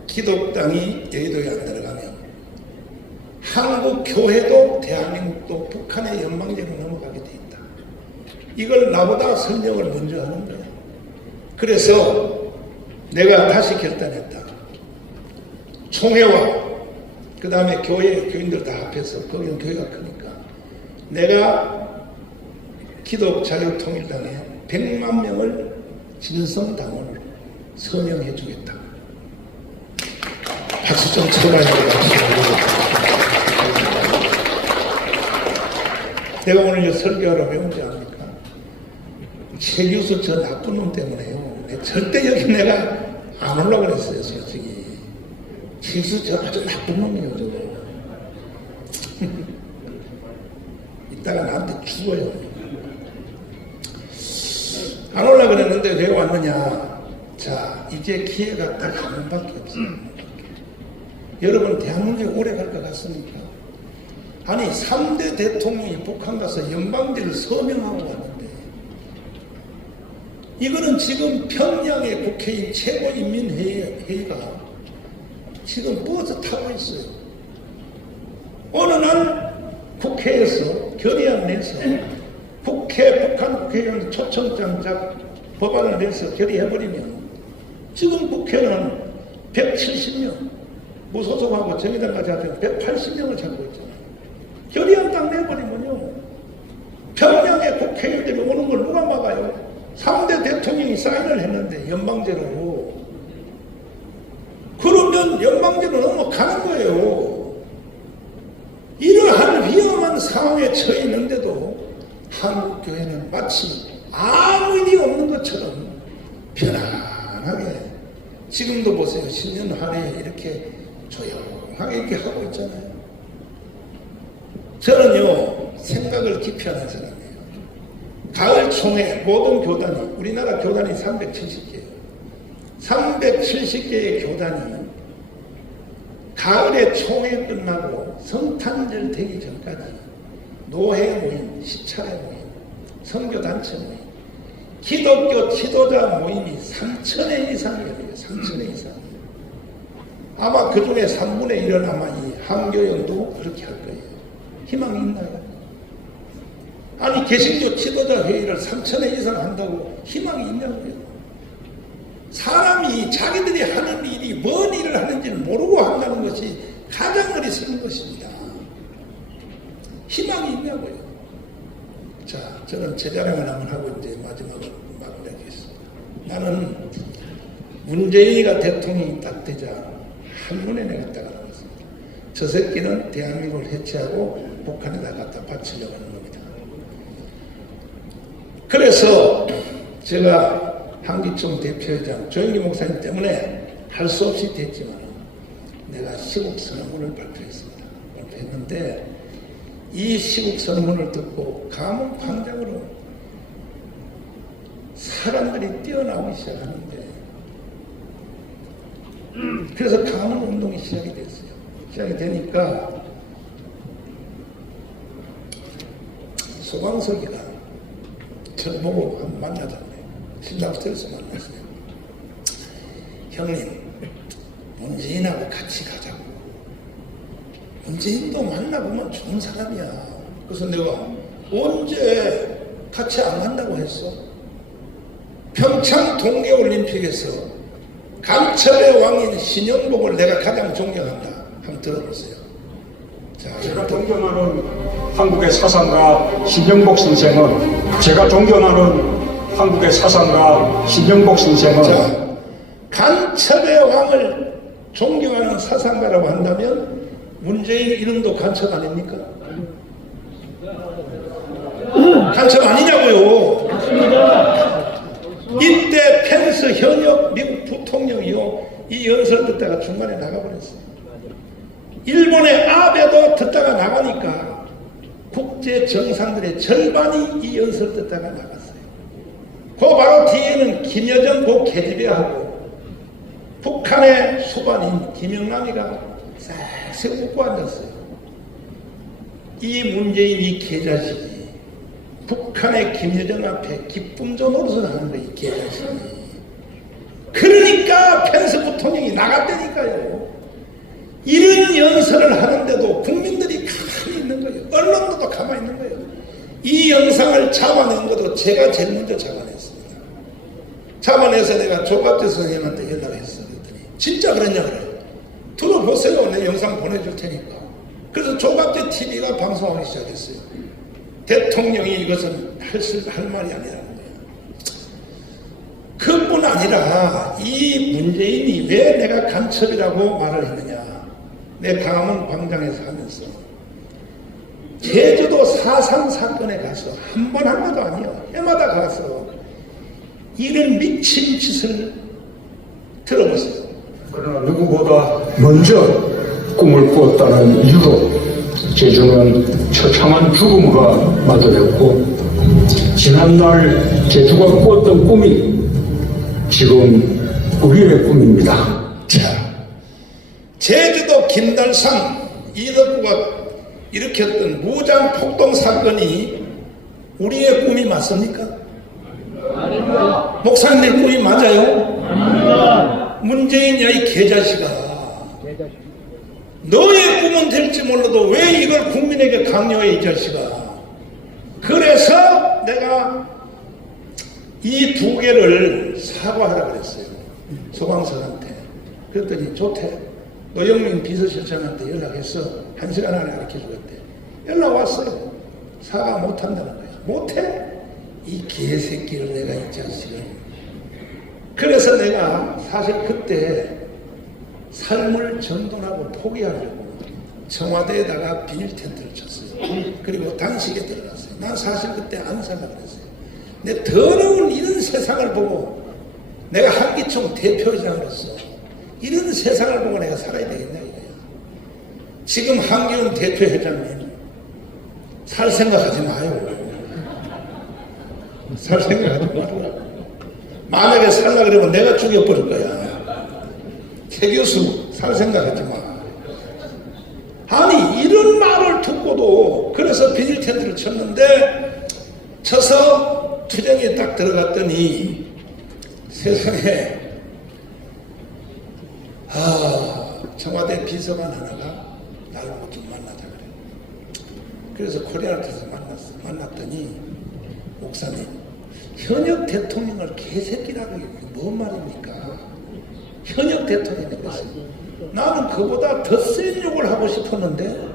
기독당이 여의도에 안 들어가면 한국 교회도 대한민국도 북한의 연방제로 넘어가게 돼 있다. 이걸 나보다 설명을 먼저 하는 거예요. 그래서 내가 다시 결단했다. 총회와 그 다음에 교인들 다 합해서 거기는 교회가 크니까 내가 기독자유통일당에 100만 명을 진성당원을 서명해 주겠다. 박수 좀 쳐봐야 되겠다. 내가 오늘 설교하러 왜 온지 압니까? 최규수 저 나쁜 놈 때문에요. 절대 여기 내가 안 오려고 그랬어요, 솔직히. 최규수 저 아주 나쁜 놈이에요, 저거. 이따가 나한테 죽어요. 안 오려고 그랬는데 왜 왔느냐? 자, 이제 기회가 딱 한 번밖에 없어요. 여러분, 대한민국이 오래 갈 것 같습니까? 아니 3대 대통령이 북한 가서 연방제를 서명하고 왔는데 이거는 지금 평양의 국회인 최고인민회의가 지금 버스 타고 있어요. 어느 날 국회에서 결의안 내서 북한 국회의원 초청장작 법안을 내서 결의해버리면 지금 국회는 170명 무소속하고 정의당까지 합해 180명을 잡고 있잖아요. 결의안 딱 내버리면요. 평양의 국회의원들이 오는 걸 누가 막아요? 3대 대통령이 사인을 했는데 연방제로. 그러면 연방제로 넘어가는 거예요. 이러한 위험한 상황에 처해 있는데도 한국교회는 마치 아무 일이 없는 것처럼 편안하게 지금도 보세요. 신년 한해 이렇게 조용하게 이렇게 하고 있잖아요. 저는요, 생각을 깊이 하는 사람이에요. 가을 총회 모든 교단이, 우리나라 교단이 370개예요. 370개의 교단이 가을에 총회 끝나고 성탄절 되기 전까지 노회 모임, 시찰회 모임, 선교단체 모임, 기독교 지도자 모임이 3,000회 이상이에요. 3,000회 이상. 아마 그 중에 3분의 1은 아마 이 한교연도 그렇게 할 거예요. 희망이 있나요? 아니, 개신교 지도자 회의를 3,000회 이상 한다고 희망이 있냐고요? 사람이 자기들이 하는 일이 뭔 일을 하는지를 모르고 한다는 것이 가장 어리석은 것입니다. 희망이 있냐고요? 자, 저는 제 자랑을 한번 하고 이제 마지막으로 마무리하겠습니다. 나는 문재인이가 대통령이 딱 되자 한눈에 내가 딱 알아봤습니다. 저 새끼는 대한민국을 해체하고 북한에다 갖다 바치려고 하는 겁니다. 그래서 제가 한기총 대표회장 조영기 목사님 때문에 할 수 없이 됐지만 내가 시국선언문을 발표했습니다. 발표했는데 이 시국선언문을 듣고 감옥 광장으로 사람들이 뛰어나오기 시작하는데 그래서 감옥 운동이 시작이 됐어요. 시작이 되니까 소방서기가 저를 보고 한번 만나자고요. 신당스에서 만났어요. 형님, 문재인하고 같이 가자고. 문재인도 만나보면 좋은 사람이야. 그래서 내가 언제 같이 안 간다고 했어? 평창 동계올림픽에서 강철의 왕인 신영복을 내가 가장 존경한다. 한번 들어보세요. 자, 제가 존경하는 한국의 사상가 신영복 선생은 한국의 사상가 신영복 선생은 자, 간첩의 왕을 존경하는 사상가라고 한다면 문재인 이름도 간첩 아닙니까? 간첩 아니냐고요. 이때 펜스 현역 미국 부통령이요, 이 연설 듣다가 중간에 나가버렸어요. 일본의 아베도 듣다가 나가니까 국제 정상들의 절반이 이 연설 듣다가 나갔어요. 그 바로 뒤에는 김여정 고 계집애하고 북한의 수반인 김영남이가 싹 웃고 앉았어요. 이 문재인 이 개자식이 북한의 김여정 앞에 기쁨조 노릇을 하는 거예요. 이 개자식이. 그러니까 펜스 부통령이 나갔다니까요. 이런 연설을 하는데도 국민들이 가만히 있는 거예요. 언론도 가만히 있는 거예요. 이 영상을 잡아낸 것도 제가 제일 먼저 잡아냈습니다. 잡아내서 내가 조갑재 선생님한테 연락했어요. 그랬더니 진짜 그랬냐 그래요. 들어보세요. 내 영상 보내줄 테니까. 그래서 조갑재 TV가 방송하기 시작했어요. 대통령이 이것은 할 말이 아니라는 거예요. 그뿐 아니라 이 문재인이 왜 내가 간첩이라고 말을 했느냐. 내 강화문 광장에서 하면서 제주도 4.3 사건에 가서 한 번 한 것도 아니요. 해마다 가서 이런 미친 짓을 들어보세요. 그러나 누구보다 먼저 꿈을 꾸었다는 이유로 제주는 처참한 죽음과 맞이했고 지난날 제주가 꾸었던 꿈이 지금 우리의 꿈입니다. 자, 제주도 김달상 이덕구가 일으켰던 무장폭동 사건이 우리의 꿈이 맞습니까? 아닙니다. 목사님들 꿈이 맞아요? 아닙니다. 문재인이야 이 개자식아, 너의 꿈은 될지 몰라도 왜 이걸 국민에게 강요해 이 자식아. 그래서 내가 이 두 개를 사과하라 그랬어요. 소방서한테. 그랬더니 좋대. 노영민 비서실장한테 연락해서 1시간 안에 가르쳐주겠대. 연락 왔어요. 사과 못한다는 거야. 못해? 이 개새끼를 내가 이 자식을. 그래서 내가 사실 그때 삶을 전돈하고 포기하려고 청와대에다가 비닐 텐트를 쳤어요. 그리고 단식에 들어갔어요. 난 사실 그때 안 살라 그랬어요. 내 더러운 이런 세상을 보고 내가 한기총 대표이장으로서 이런 세상을 보고 내가 살아야 되겠냐 이거야. 지금 한기훈 대표회장님 살 생각하지 마요. 살 생각하지 말라. 만약에 살라 그러면 내가 죽여버릴 거야. 최 교수 살 생각하지 마. 아니 이런 말을 듣고도 그래서 비닐 텐트를 쳤는데 쳐서 투쟁에 딱 들어갔더니 세상에 청와대 비서관 하나가 나를 좀 만나자 그래. 그래서 코리아한테서 만났더니 목사님 현역 대통령을 개새끼라고 이게 뭔 말입니까? 현역 대통령이 그랬어요. 나는 그보다 더 센 욕을 하고 싶었는데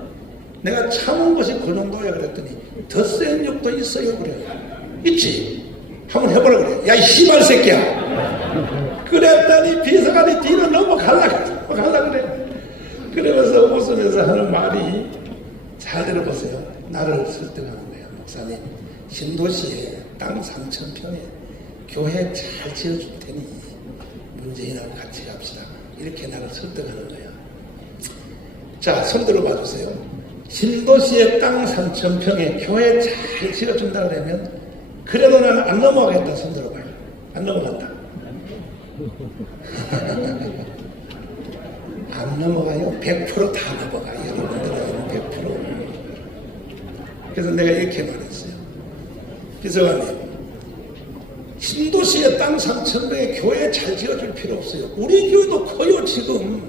내가 참은 것이 그 정도야 그랬더니 더 센 욕도 있어요 그래. 있지? 한번 해보라 그래. 야 이 씨발 새끼야. 그랬더니 비서관이 뒤로 넘어갈라 그래. 그러면서 웃으면서 하는 말이 잘 들어보세요. 나를 설득하는 거야. 목사님 신도시에 땅 3,000평에 교회 잘 지어줄 테니 문재인하고 같이 갑시다. 이렇게 나를 설득하는 거야. 자, 손 들어봐 주세요. 신도시에 땅 3,000평에 교회 잘 지어준다 그러면 그래도 나는 안 넘어가겠다. 손 들어봐요. 안 넘어간다. 안 넘어가요. 100%다 넘어가. 여러분들은 100%. 그래서 내가 이렇게 말했어요. 비서관님, 신도시에 땅 3,000평에 교회 잘 지어줄 필요 없어요. 우리 교회도 커요 지금.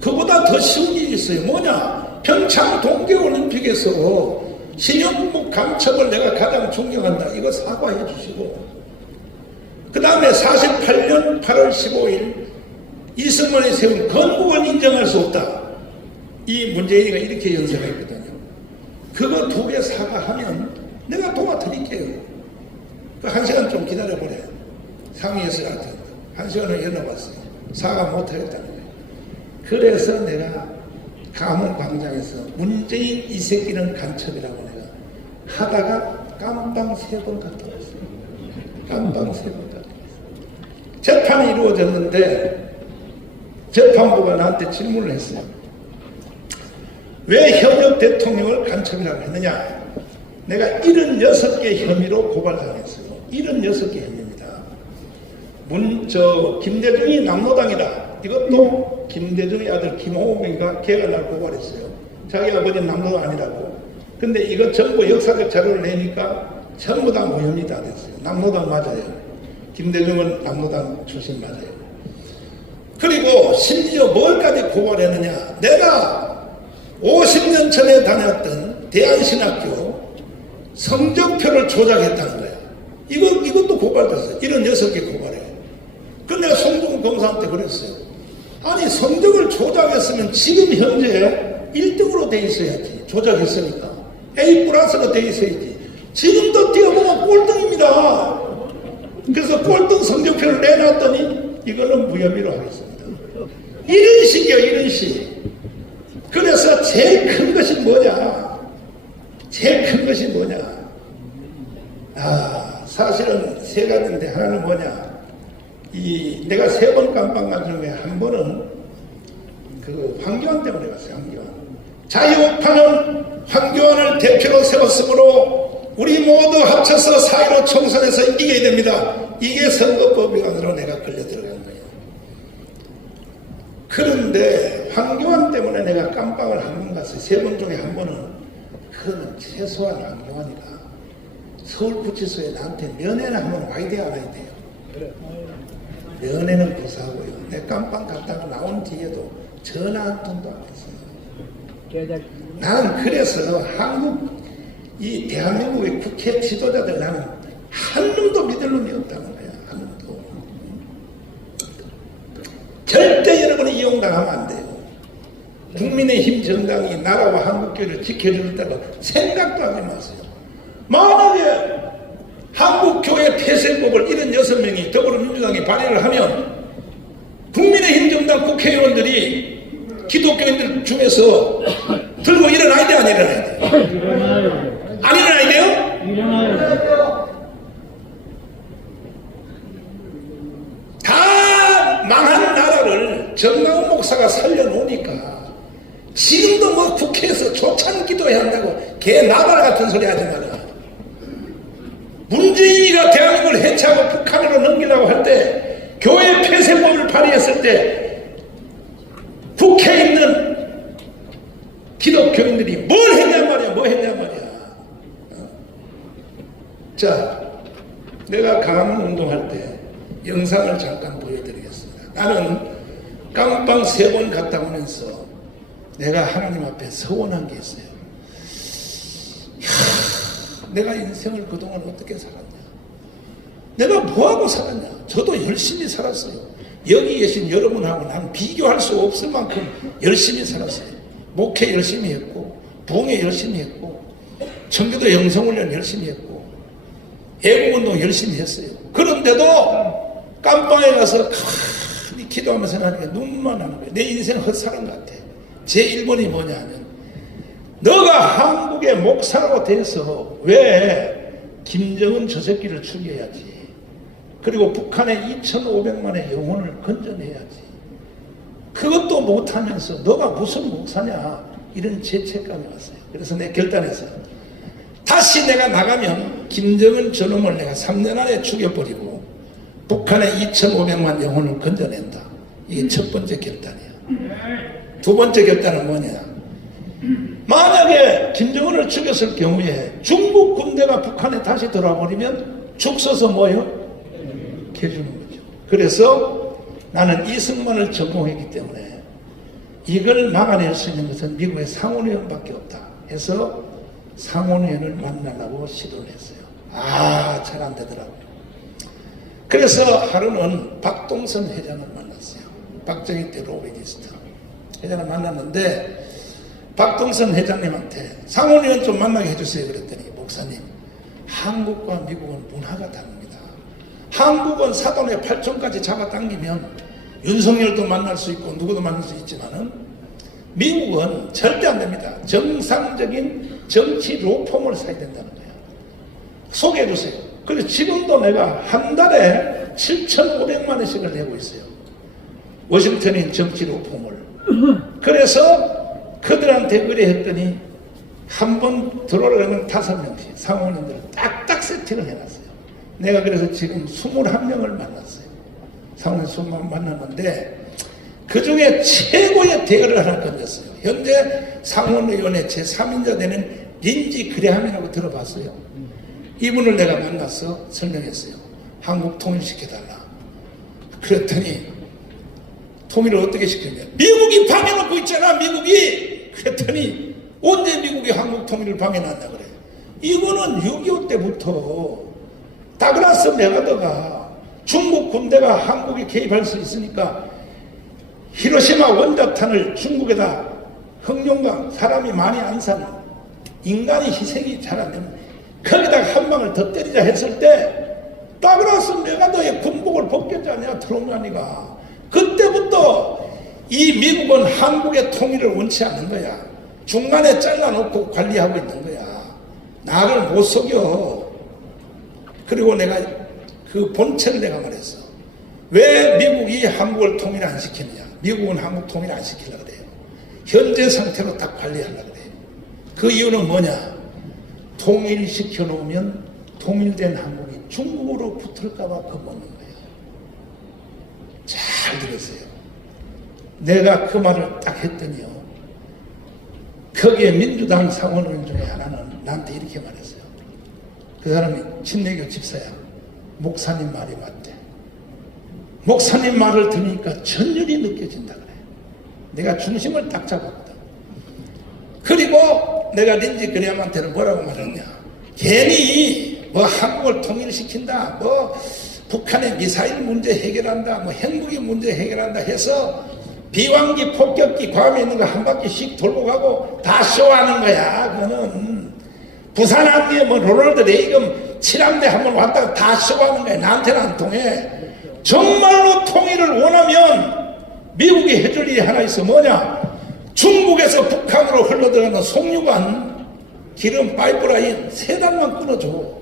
그보다 더 쉬운 일이 있어요. 뭐냐? 평창 동계올림픽에서 신영복 감첩을 내가 가장 존경한다. 이거 사과해 주시고, 그 다음에 48년 8월 15일 이승만이 세운 건국을 인정할 수 없다. 이 문재인이가 이렇게 연설했거든요. 그거 2개 사과하면 내가 도와드릴게요. 그 1시간 좀 기다려보래. 상위에서 같은 1시간을 연어봤어요. 사과 못하겠다는 거예요. 그래서 내가 감흥광장에서 문재인 이 새끼는 간첩이라고 내가 하다가 깜빵 3번 갔다 왔어요. 깜빵 3번 갔다 왔어요. 재판이 이루어졌는데 재판부가 나한테 질문을 했어요. 왜 현역 대통령을 간첩이라고 했느냐? 내가 76개 혐의로 고발당했어요. 76개 혐의입니다. 김대중이 남로당이다. 이것도 김대중의 아들 김호봉이가 걔가 날 고발했어요. 자기 아버지는 남로당 아니라고. 근데 이거 전부 역사적 자료를 내니까 전부 다 무혐의 다 됐어요. 남로당 맞아요. 김대중은 남로당 출신 맞아요. 그리고 심지어 뭘까지 고발했느냐? 내가 50년 전에 다녔던 대한신학교 성적표를 조작했다는 거야. 이것도 고발됐어요. 76개 고발해요. 근데 내가 송중근 검사한테 그랬어요. 아니 성적을 조작했으면 지금 현재 1등으로 돼 있어야지. 조작했으니까 A 플러스가 돼 있어야지. 지금도 뛰어보면 꼴등입니다. 그래서 꼴등 성적표를 내놨더니 이거는 무혐의로 하겠습니다. 이런 식이요, 이런 식. 그래서 제일 큰 것이 뭐냐? 제일 큰 것이 뭐냐? 사실은 3가지인데 하나는 뭐냐? 내가 3번 깜빵 간 중에 한 번은 그 황교안 때문에 갔어요. 황교안. 자유우파는 황교안을 대표로 세웠으므로 우리 모두 합쳐서 4.15 총선에서 이겨야 됩니다. 이게 선거법 위반으로 내가 걸려 들어간 거예요. 그런데 황교안 때문에 내가 깜빵을 한 번 갔어요. 3번 중에 한 번은 그러면 최소한 황교안이가 서울구치소에 나한테 면회는 한번 와야 돼야 안 와야 돼요. 면회는 고사하고요. 내 깜빵 갔다가 나온 뒤에도 전화 한 통도 안 했어요. 난 그래서 이 대한민국의 국회 지도자들 나는 한 놈도 믿을 놈이 없다는 거야. 한 놈도. 절대 여러분이 이용당하면 안 돼요. 국민의힘 정당이 나라와 한국교회를 지켜줄 때로 생각도 하지 마세요. 만약에 한국교회 폐쇄법을 76명이 더불어민주당이 발의를 하면 국민의힘 정당 국회의원들이 기독교인들 중에서 들고 일어나야 돼, 안 일어나야 돼? 안 일어나야 돼요? 딴소리 하지 마라. 문재인이가 대한민국을 해체하고 북한으로 넘기려고 할 때 교회 폐쇄법을 발의했을 때 국회에 있는 기독교인들이 뭘 했냔 말이야. 뭐 했냔 말이야. 자, 내가 강화 운동할 때 영상을 잠깐 보여드리겠습니다. 나는 깜빵 3번 갔다 오면서 내가 하나님 앞에 서원한 게 있어요. 내가 인생을 그동안 어떻게 살았냐? 내가 뭐하고 살았냐? 저도 열심히 살았어요. 여기 계신 여러분하고 난 비교할 수 없을 만큼 열심히 살았어요. 목회 열심히 했고, 부흥회 열심히 했고, 청교도 영성훈련 열심히 했고, 애국운동 열심히 했어요. 그런데도 깜빵에 가서 가만히 기도하면서 생각하니까 눈만 나는 거예요. 내 인생 헛살은 것 같아. 제 1번이 뭐냐 하면, 너가 한국의 목사라고 돼서 왜 김정은 저 새끼를 죽여야지. 그리고 북한의 2,500만의 영혼을 건져내야지. 그것도 못하면서 너가 무슨 목사냐. 이런 죄책감이 왔어요. 그래서 내가 결단했어요. 다시 내가 나가면 김정은 저놈을 내가 3년 안에 죽여버리고 북한의 2,500만 영혼을 건져낸다. 이게 첫 번째 결단이야. 두 번째 결단은 뭐냐. 만약에 김정은을 죽였을 경우에 중국 군대가 북한에 다시 들어와버리면 죽 서서 뭐예요? 개주는 거죠. 그래서 나는 이승만을 전공했기 때문에 이걸 막아낼 수 있는 것은 미국의 상원의원밖에 없다 해서 상원의원을 만나려고 시도를 했어요. 잘 안 되더라고요. 그래서 하루는 박동선 회장을 만났어요. 박정희 때 로비니스트 회장을 만났는데 박동선 회장님한테 상원의원 좀 만나게 해주세요. 그랬더니 목사님, 한국과 미국은 문화가 다릅니다. 한국은 사돈의 8촌까지 잡아당기면 윤석열도 만날 수 있고 누구도 만날 수 있지만은 미국은 절대 안 됩니다. 정상적인 정치 로펌을 사야 된다는 거예요. 소개해 주세요. 그래서 지금도 내가 한 달에 7,500만 원씩을 내고 있어요. 워싱턴인 정치 로펌을. 그래서 그들한테 의뢰했더니 한 번 들어오려면 5명씩 상원인들을 딱딱 세팅을 해놨어요. 내가 그래서 지금 21명을 만났어요. 상원인 20명 만났는데 그 중에 최고의 대열을 하나 건졌어요. 현재 상원의원의 제3인자 되는 린지 그레함이라고 들어봤어요. 이분을 내가 만나서 설명했어요. 한국 통일시켜달라. 그랬더니 통일을 어떻게 시켰냐. 미국이 방해놓고 있잖아. 미국이. 그랬더니 언제 미국이 한국 통일을 방해놨나 그래. 이거는 6.25 때부터 다그라스 메가더가 중국 군대가 한국에 개입할 수 있으니까 히로시마 원자탄을 중국에다 흑룡강 사람이 많이 안 사는 인간이 희생이 잘 안 되는 거기다가 한 방을 더 때리자 했을 때 다그라스 메가더의 군복을 벗겼잖냐 트럼프니가. 그때부터 이 미국은 한국의 통일을 원치 않는 거야. 중간에 잘라놓고 관리하고 있는 거야. 나를 못 속여. 그리고 내가 그 본체를 내가 말했어. 왜 미국이 한국을 통일 안 시키느냐. 미국은 한국 통일 안 시키려고 그래요. 현재 상태로 딱 관리하려고 그래요. 그 이유는 뭐냐. 통일시켜 놓으면 통일된 한국이 중국으로 붙을까 봐 겁먹는 거예요. 잘 들으세요. 내가 그 말을 딱 했더니요. 거기에 민주당 상원의원 중에 하나는 나한테 이렇게 말했어요. 그 사람이 친내교 집사야. 목사님 말이 맞대. 목사님 말을 들으니까 전율이 느껴진다 그래. 내가 중심을 딱 잡았거든. 그리고 내가 린지 그레함한테는 뭐라고 말했냐. 괜히 뭐 한국을 통일시킨다. 뭐 북한의 미사일 문제 해결한다. 뭐 핵무기 문제 해결한다 해서 비왕기 폭격기 괌에 있는 거 한 바퀴씩 돌고 가고 다 쇼하는 거야. 그거는 부산 함기에 뭐 로널드 레이건 7함대 한번 왔다가 다 쇼하는 거야. 나한테는 안 통해. 정말로 통일을 원하면 미국이 해줄 일이 하나 있어. 뭐냐. 중국에서 북한으로 흘러들어가는 송유관 기름 파이프라인 3단만 끊어줘.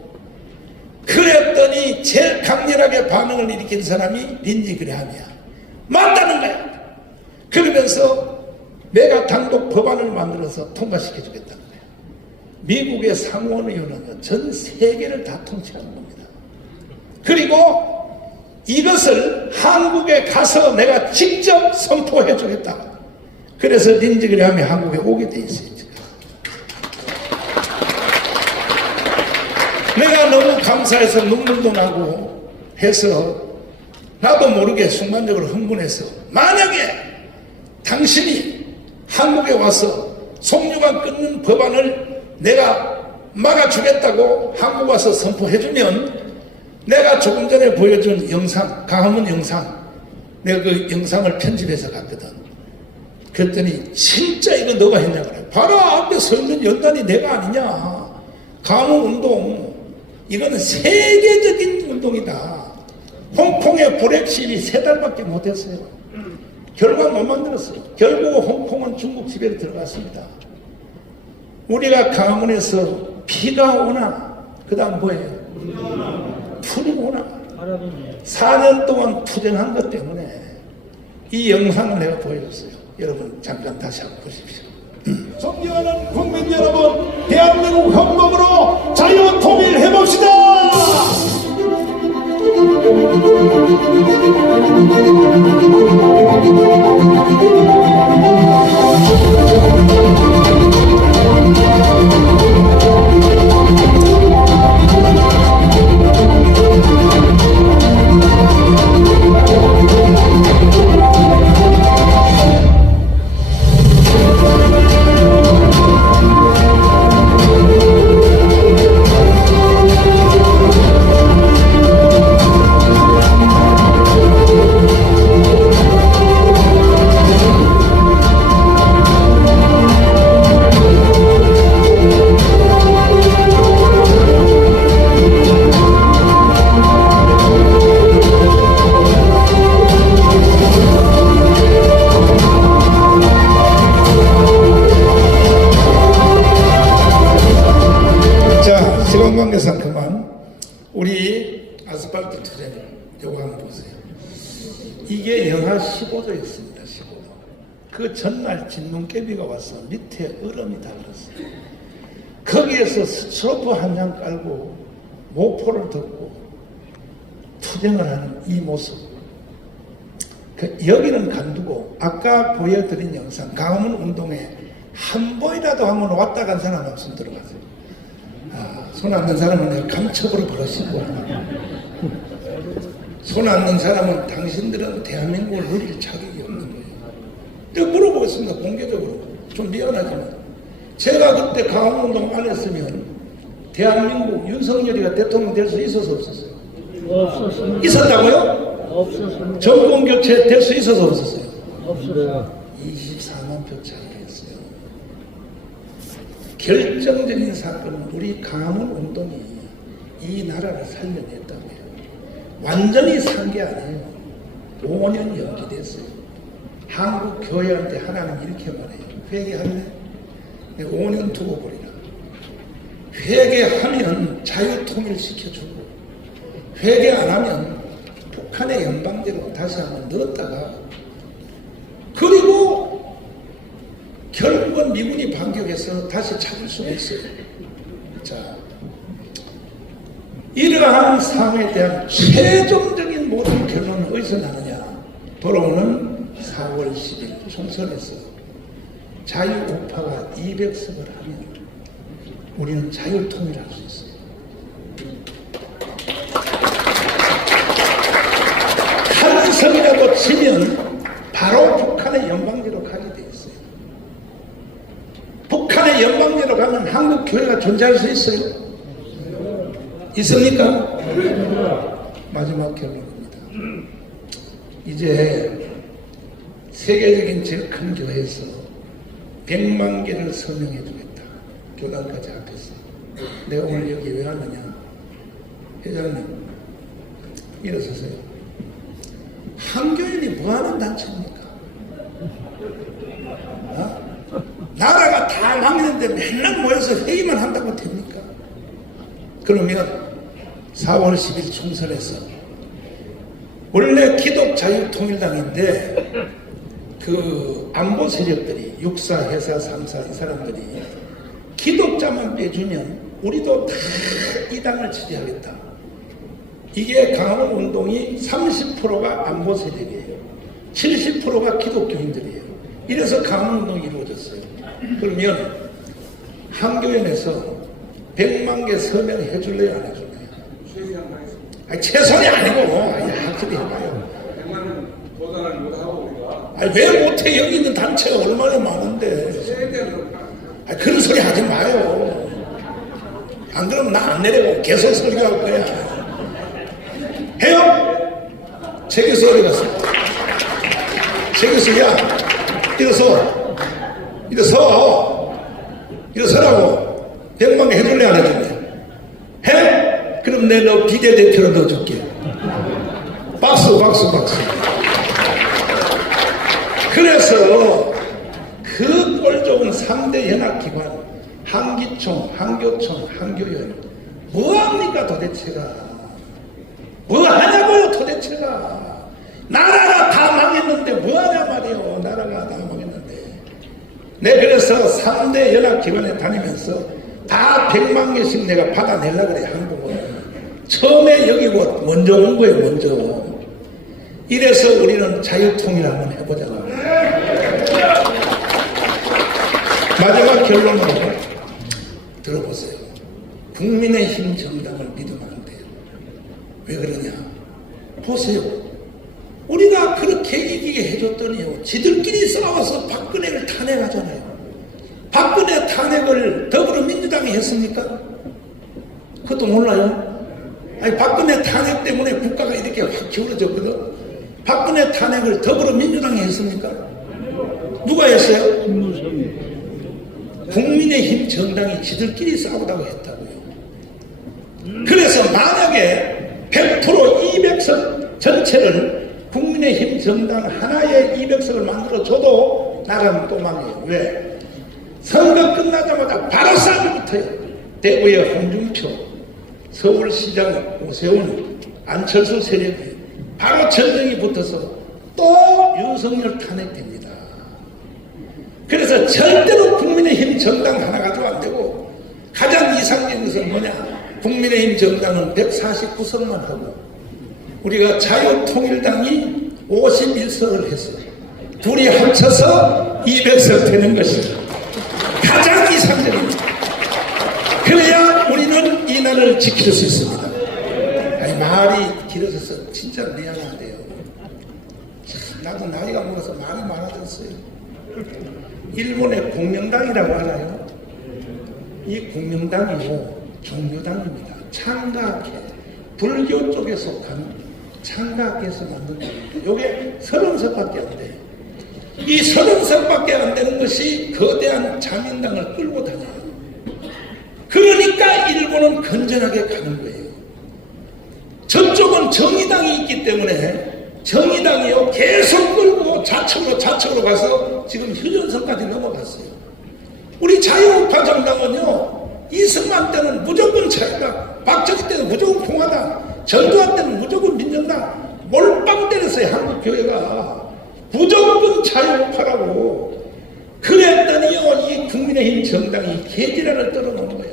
그랬더니 제일 강렬하게 반응을 일으킨 사람이 린지 그레함이야. 맞다는 거야. 그러면서 내가 단독 법안을 만들어서 통과시켜주겠다는 거야. 미국의 상원의원은 전 세계를 다 통치하는 겁니다. 그리고 이것을 한국에 가서 내가 직접 선포해 주겠다. 그래서 린지그램이 한국에 오게 돼 있어요. 지금. 내가 너무 감사해서 눈물도 나고 해서 나도 모르게 순간적으로 흥분해서 만약에 당신이 한국에 와서 송유관 끊는 법안을 내가 막아주겠다고 한국 와서 선포해주면 내가 조금 전에 보여준 영상, 강화문 영상, 내가 그 영상을 편집해서 갔거든. 그랬더니 진짜 이거 너가 했냐 그래. 바로 앞에 서 있는 연단이 내가 아니냐. 강화문 운동, 이거는 세계적인 운동이다. 홍콩의 브렉시이 3달밖에 못했어요. 결과 못 만들었어요. 결국 홍콩은 중국 지배로 들어갔습니다. 우리가 강화문에서 비가 오나 그 다음 뭐예요? 풀이 오나 4년 동안 투쟁한 것 때문에 이 영상을 내가 보여줬어요. 여러분 잠깐 다시 한번 보십시오. 존경하는 국민 여러분, 대한민국 헌법으로 자유 통일해봅시다. 시간관계상 그만. 우리 아스팔트 트레이닝 요거 한번 보세요. 이게 영하 15도였습니다. 15도. 그 전날 진눈깨비가 와서 밑에 얼음이 다 얼었어요. 거기에서 스트로프 한 장 깔고 모포를 듣고 투쟁을 하는 이 모습. 여기는 간두고 아까 보여드린 영상 강화문 운동에 한 번이라도 한번 왔다 간 사람 없으면 들어가세요. 손 안 든 사람은 내가 감첩으로 버릇이고, 손 안 든 사람은 당신들은 대한민국을 누릴 자격이 없는 거예요. 내가 물어보겠습니다. 공개적으로. 좀 미안하지만 제가 그때 강화문운동 안 했으면 대한민국 윤석열이가 대통령 될 수 있어서 없었어요? 없었습니다. 있었다고요? 없었습니다. 정권 교체 될 수 있어서 없었어요? 없었어요. 24만 표 차이가 있어요. 결정적인 사건은 우리 강화문 운동이 이 나라를 살려냈다고요. 완전히 산 게 아니에요. 5년 연기됐어요. 한국 교회한테 하나님 이렇게 말해요. 회개할래? 내가 5년 두고 버리라. 회개하면 자유통일시켜주고, 회개 안 하면 북한의 연방제로 다시 한번 넣었다가, 그리고 결국은 미군이 반격해서 다시 잡을 수가 있어요. 자, 이러한 상황에 대한 최종적인 모든 결론은 어디서 나느냐? 돌아오는 4월 10일 총선에서 자유우파가 200석을 하면 우리는 자유통일할 수 있어요. 한 석이라도 치면 바로 북한의 연방제로 가게 돼 있어요. 북한의 연방제로 가면 한국 교회가 존재할 수 있어요? 있습니까? 마지막 결론입니다. 이제 세계적인 제일 큰 교회에서 100만 개를 서명해 주겠다. 교단까지 앞에서. 내가 오늘 여기 왜 왔느냐? 회장님, 일어서세요. 한교인이 뭐하는 단체입니까? 나라가 다 망했는데 맨날 모여서 회의만 한다고 됩니까? 그러면 4월 10일 총선에서 원래 기독자유통일당인데 그 안보 세력들이 육사, 해사, 삼사 이 사람들이 기독자만 빼주면 우리도 다 이 당을 지지하겠다. 이게 강화문운동이 30%가 안보 세력이에요. 70%가 기독교인들이에요. 이래서 강화문운동이 이루어졌어요. 그러면 한교연에서 100만 개 서명해 줄래요, 안 해줄래요? 아니, 최선이 아니고, 확실히 해봐요. 100만은 도달을 못하고 우리가 아니, 왜 못해? 여기 있는 단체가 얼마나 많은데. 아니, 그런 소리 하지 마요. 안 그러면 나 안 내려가고 계속 설교할 거야. 해요? 책에서 어디 갔어? 책에서, 야, 일어서라고. 100만 개 해줄래, 안 해줄래? 해? 그럼 너 비대대표로 넣어줄게. 박수. 그래서 그 꼴 좋은 3대 연합기관, 한기총, 한교총, 한교연, 뭐합니까 도대체가? 뭐하냐고요 도대체가? 나라가 다 망했는데 뭐하냐 말이요. 나라가 다 망했는데. 네, 그래서 3대 연합기관에 다니면서 다 100만 개씩 내가 받아내려고 그래. 한국은 처음에 여기고 먼저 온 거예요. 먼저. 이래서 우리는 자유통일 한번 해보자고. 마지막 결론으로 들어보세요. 국민의힘 정당을 믿으면 안 돼요. 왜 그러냐? 보세요. 우리가 그렇게 이기게 해줬더니요, 지들끼리 싸워서 박근혜를 탄핵하잖아요. 박근혜 탄핵을 더불어민주당이 했습니까? 그것도 몰라요? 아니, 박근혜 탄핵 때문에 국가가 이렇게 확 기울어졌거든. 박근혜 탄핵을 더불어민주당이 했습니까? 누가 했어요? 국민의힘 정당이 지들끼리 싸우다고 했다고요. 그래서 만약에 100% 200석 전체를 국민의힘 정당 하나에 200석을 만들어줘도 나라는 또 망해요. 왜? 선거 끝나자마자 바로 싸움이 붙어요. 대구의 홍준표, 서울시장 오세훈, 안철수 세력이 바로 전쟁이 붙어서 또 윤석열 탄핵됩니다. 그래서 절대로 국민의힘 정당 하나 가지고 안 되고, 가장 이상적인 것은 뭐냐? 국민의힘 정당은 149석만 하고 우리가 자유통일당이 51석을 했어요. 둘이 합쳐서 200석 되는 것이 가장 이상적입니다. 그래야 우리는 이 나라를 지킬 수 있습니다. 아니, 말이 길어져서 진짜 미안한데요. 나도 나이가 먹어서 말이 많아졌어요. 일본의 공명당이라고 알아요? 이 공명당이요, 종교당입니다. 창가학회, 불교 쪽에 속한 창가학회에서 만든 겁니다. 요게 30석밖에 안 돼요. 이 30석밖에 안 되는 것이 거대한 자민당을 끌고 다녀요. 그러니까 일본은 건전하게 가는 거예요. 저쪽은 정의당이 있기 때문에 정의당이요 계속 끌고 좌측으로 가서 지금 휴전선까지 넘어갔어요. 우리 자유우파 정당은요, 이승만 때는 무조건 자유당, 박정희 때는 무조건 공화당, 전두환 때는 무조건 민정당, 몰빵 때렸어요. 한국교회가 무조건 자유우파라고. 그랬더니요, 이 국민의힘 정당이 개지랄을 떨어놓은 거야.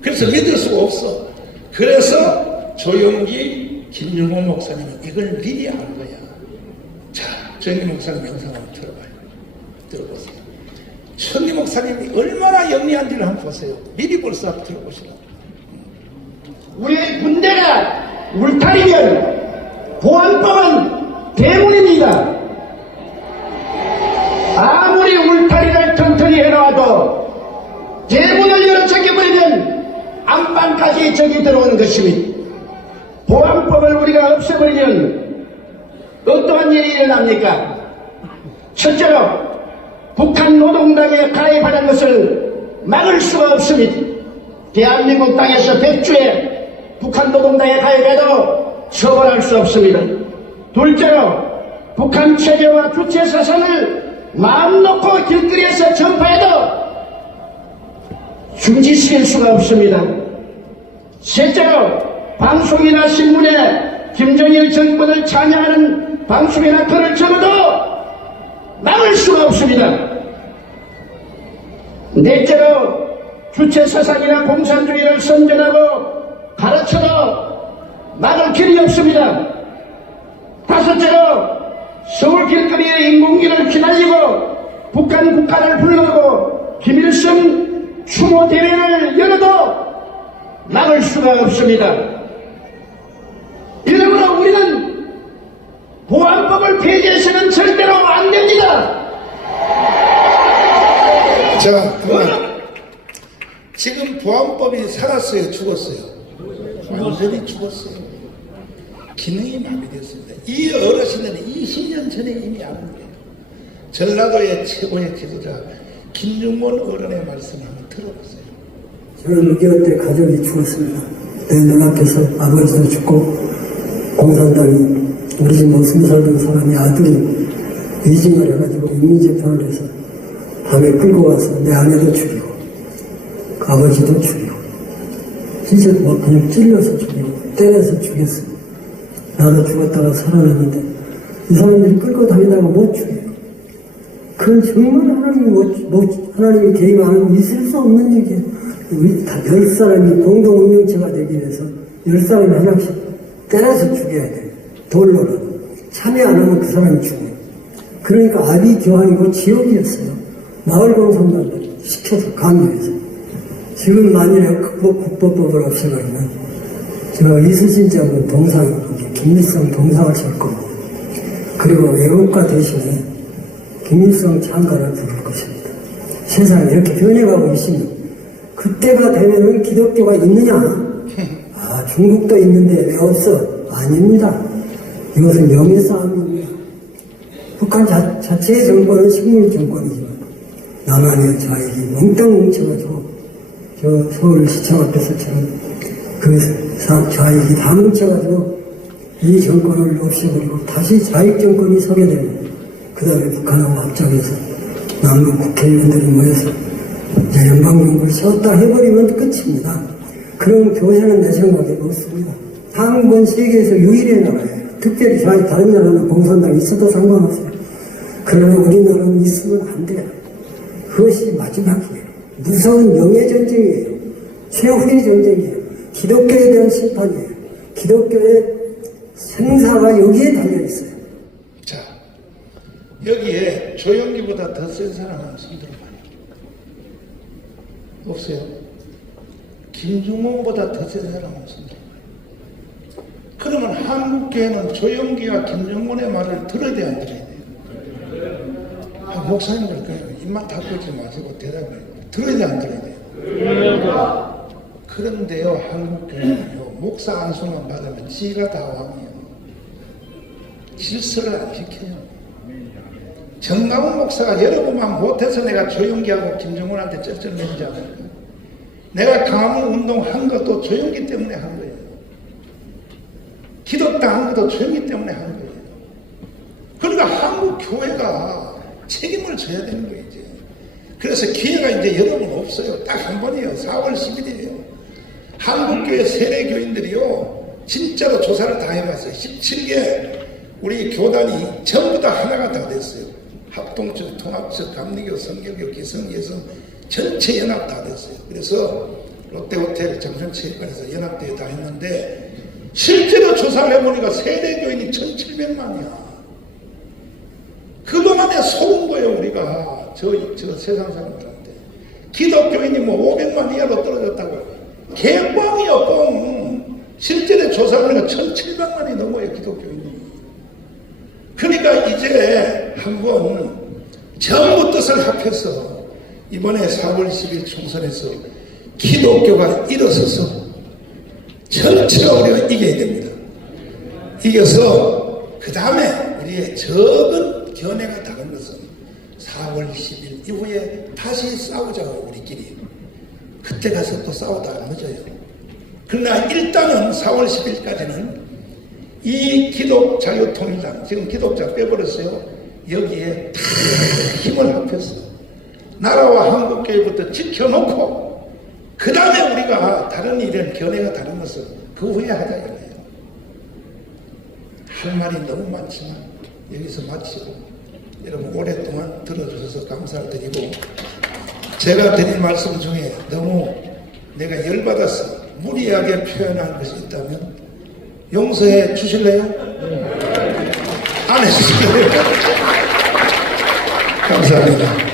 그래서 믿을 수가 없어. 그래서 조영기, 김용호 목사님은 이걸 미리 한 거야. 자, 조영기 목사님 영상 한번 들어보세요. 조영기 목사님이 얼마나 영리한지를 한번 보세요. 미리 벌써 한번 들어보시라고. 우리 군대가 울타리면 보안법은 대문입니다. 아무리 울타리를 튼튼히 해놓아도 대문을 열어 잠겨버리면 안방까지 적이 들어오는 것입니다. 보안법을 우리가 없애버리면 어떠한 일이 일어납니까? 첫째로 북한 노동당에 가입하는 것을 막을 수가 없습니다. 대한민국 땅에서 100주에 북한 노동당에 가입해도 처벌할 수 없습니다. 둘째로 북한 체제와 주체 사상을 마음 놓고 길거리에서 전파해도 중지시킬 수가 없습니다. 셋째로 방송이나 신문에 김정일 정권을 찬양하는 방송이나 글을 적어도 막을 수가 없습니다. 넷째로 주체 사상이나 공산주의를 선전하고 가르쳐도 막을 길이 없습니다. 다섯째로 서울 길거리에 인공기를 휘날리고 북한 국가를 불러오고 김일성 추모 대회를 열어도 막을 수가 없습니다. 이러므로 우리는 보안법을 폐지해서는 절대로 안 됩니다. 자, 그만. 지금 보안법이 살았어요, 죽었어요? 완전히 죽었어요. 기능이 마비됐습니다. 이 어르신은 20년 전에 이미 아는 거예요. 전라도의 최고의 지도자 김중몬 어른의 말씀을 한번 들어보세요. 저는 6개월 때 가족이 죽었습니다. 내 눈앞에서 아버지도 죽고 공산당이 우리 집 20살 된 사람이 아들이 위증을 해가지고 인민재판을 해서 밤에 끌고 와서 내 아내도 죽이고 아버지도 죽이고 진짜 뭐 그냥 찔러서 죽이고 때려서 죽였어요. 나도 죽었다가 살아났는데 이 사람들이 끌고 다니다가 못 죽여요. 그건 정말 하나님이 개입하는 있을 수 없는 얘기예요. 우리 다 10사람이 공동운명체가 되기 위해서 10사람이 하나씩 때려서 죽여야 돼요. 돌로는. 참여 안 하면 그 사람이 죽어요. 그러니까 아비 교환이고 지옥이었어요. 마을 공산당들 시켜서 강요해서. 지금 만일에 국보법을 없애버리면 제가 이순신 장군 동상, 김일성 동상을 칠 거고 그리고 애국가 대신에 김일성 창가를 부를 것입니다. 세상이 이렇게 변해가고 있으니 그때가 되면은 기독교가 있느냐? 아, 중국도 있는데 왜 없어? 아닙니다. 이것은 명예싸움입니다. 북한 자체의 정권은 식물 정권이지만 남한의 자익이 몽땅 뭉쳐가지고 저 서울시청 앞에서처럼 그 자익이 다 뭉쳐가지고 이 정권을 없애버리고 다시 자익 정권이 서게 됩니다. 그 다음에 북한하고 합작해서 남북 국회의원들이 모여서 이제 연방정부를 세웠다 해버리면 끝입니다. 그런 교세는 내 생각에 없습니다. 한국은 세계에서 유일해 나라예요. 특별히 다른 나라는 공산당이 있어도 상관없어요. 그러나 우리나라는 있으면 안 돼요. 그것이 마지막이에요. 무서운 명예전쟁이에요. 최후의 전쟁이에요. 기독교에 대한 심판이에요. 기독교의 생사가 여기에 달려있어요. 자, 여기에 조영기보다 더 센 사람은 손들어봐요. 없어요? 김중몬보다 더 센 사람은 손들어봐요. 그러면 한국교회는 조영기와 김중몬의 말을 들어야 돼, 안 들어야 돼요? 목사님들 입만 닫고 있지 마시고 대답해요. 들어야 돼, 안 들어야 돼요? 그런데요, 한국교회는요, 목사 안수만 받으면 지가 다 왕이에요. 질서를 안 지켜요. 정강훈 목사가 여러 번만 못해서 내가 조영기하고 김정은한테 쩔쩔매지 않을까? 내가 강화문 운동한 것도 조영기 때문에 한 거예요. 기독당한 것도 조영기 때문에 한 거예요. 그러니까 한국 교회가 책임을 져야 되는 거예요, 이제. 그래서 기회가 이제 여러 번 없어요. 딱 한 번이에요. 4월 10일이에요. 한국교회 세례교인들이요, 진짜로 조사를 다 해봤어요. 17개 우리 교단이 전부 다 하나가 다 됐어요. 합동적, 통합적, 감리교, 성교교, 기성, 예성 전체 연합 다 됐어요. 그래서 롯데호텔 장천체육관에서 연합대회 다 했는데 실제로 조사를 해보니까 세례교인이 1700만이야. 그동안에 속은 거예요, 우리가. 저 세상 사람들한테. 기독교인이 뭐 500만 이하로 떨어졌다고. 개뻥이요, 뻥. 실제로 조사하니까 1700만이 넘어요, 기독교인이. 그러니까 이제 한번 전부 뜻을 합해서 이번에 4월 10일 총선에서 기독교가 일어서서 전체가 우리가 이겨야 됩니다. 이겨서 그 다음에 우리의 적은 견해가 다른 것은 4월 10일 이후에 다시 싸우자고, 우리끼리. 그때 가서 또 싸우다 안 늦어요. 그러나 일단은 4월 10일까지는 이 기독자유통일당, 지금 기독자 빼버렸어요. 여기에 다 힘을 합해서 나라와 한국교회부터 지켜놓고 그 다음에 우리가 다른 일은 견해가 다른 것을 그 후에 하자 이거예요. 할 말이 너무 많지만 여기서 마치고 여러분 오랫동안 들어주셔서 감사를 드리고 제가 드린 말씀 중에 너무 내가 열받아서 무리하게 표현한 것이 있다면 용서해 주실래요? 안 해주실래요? 감사합니다.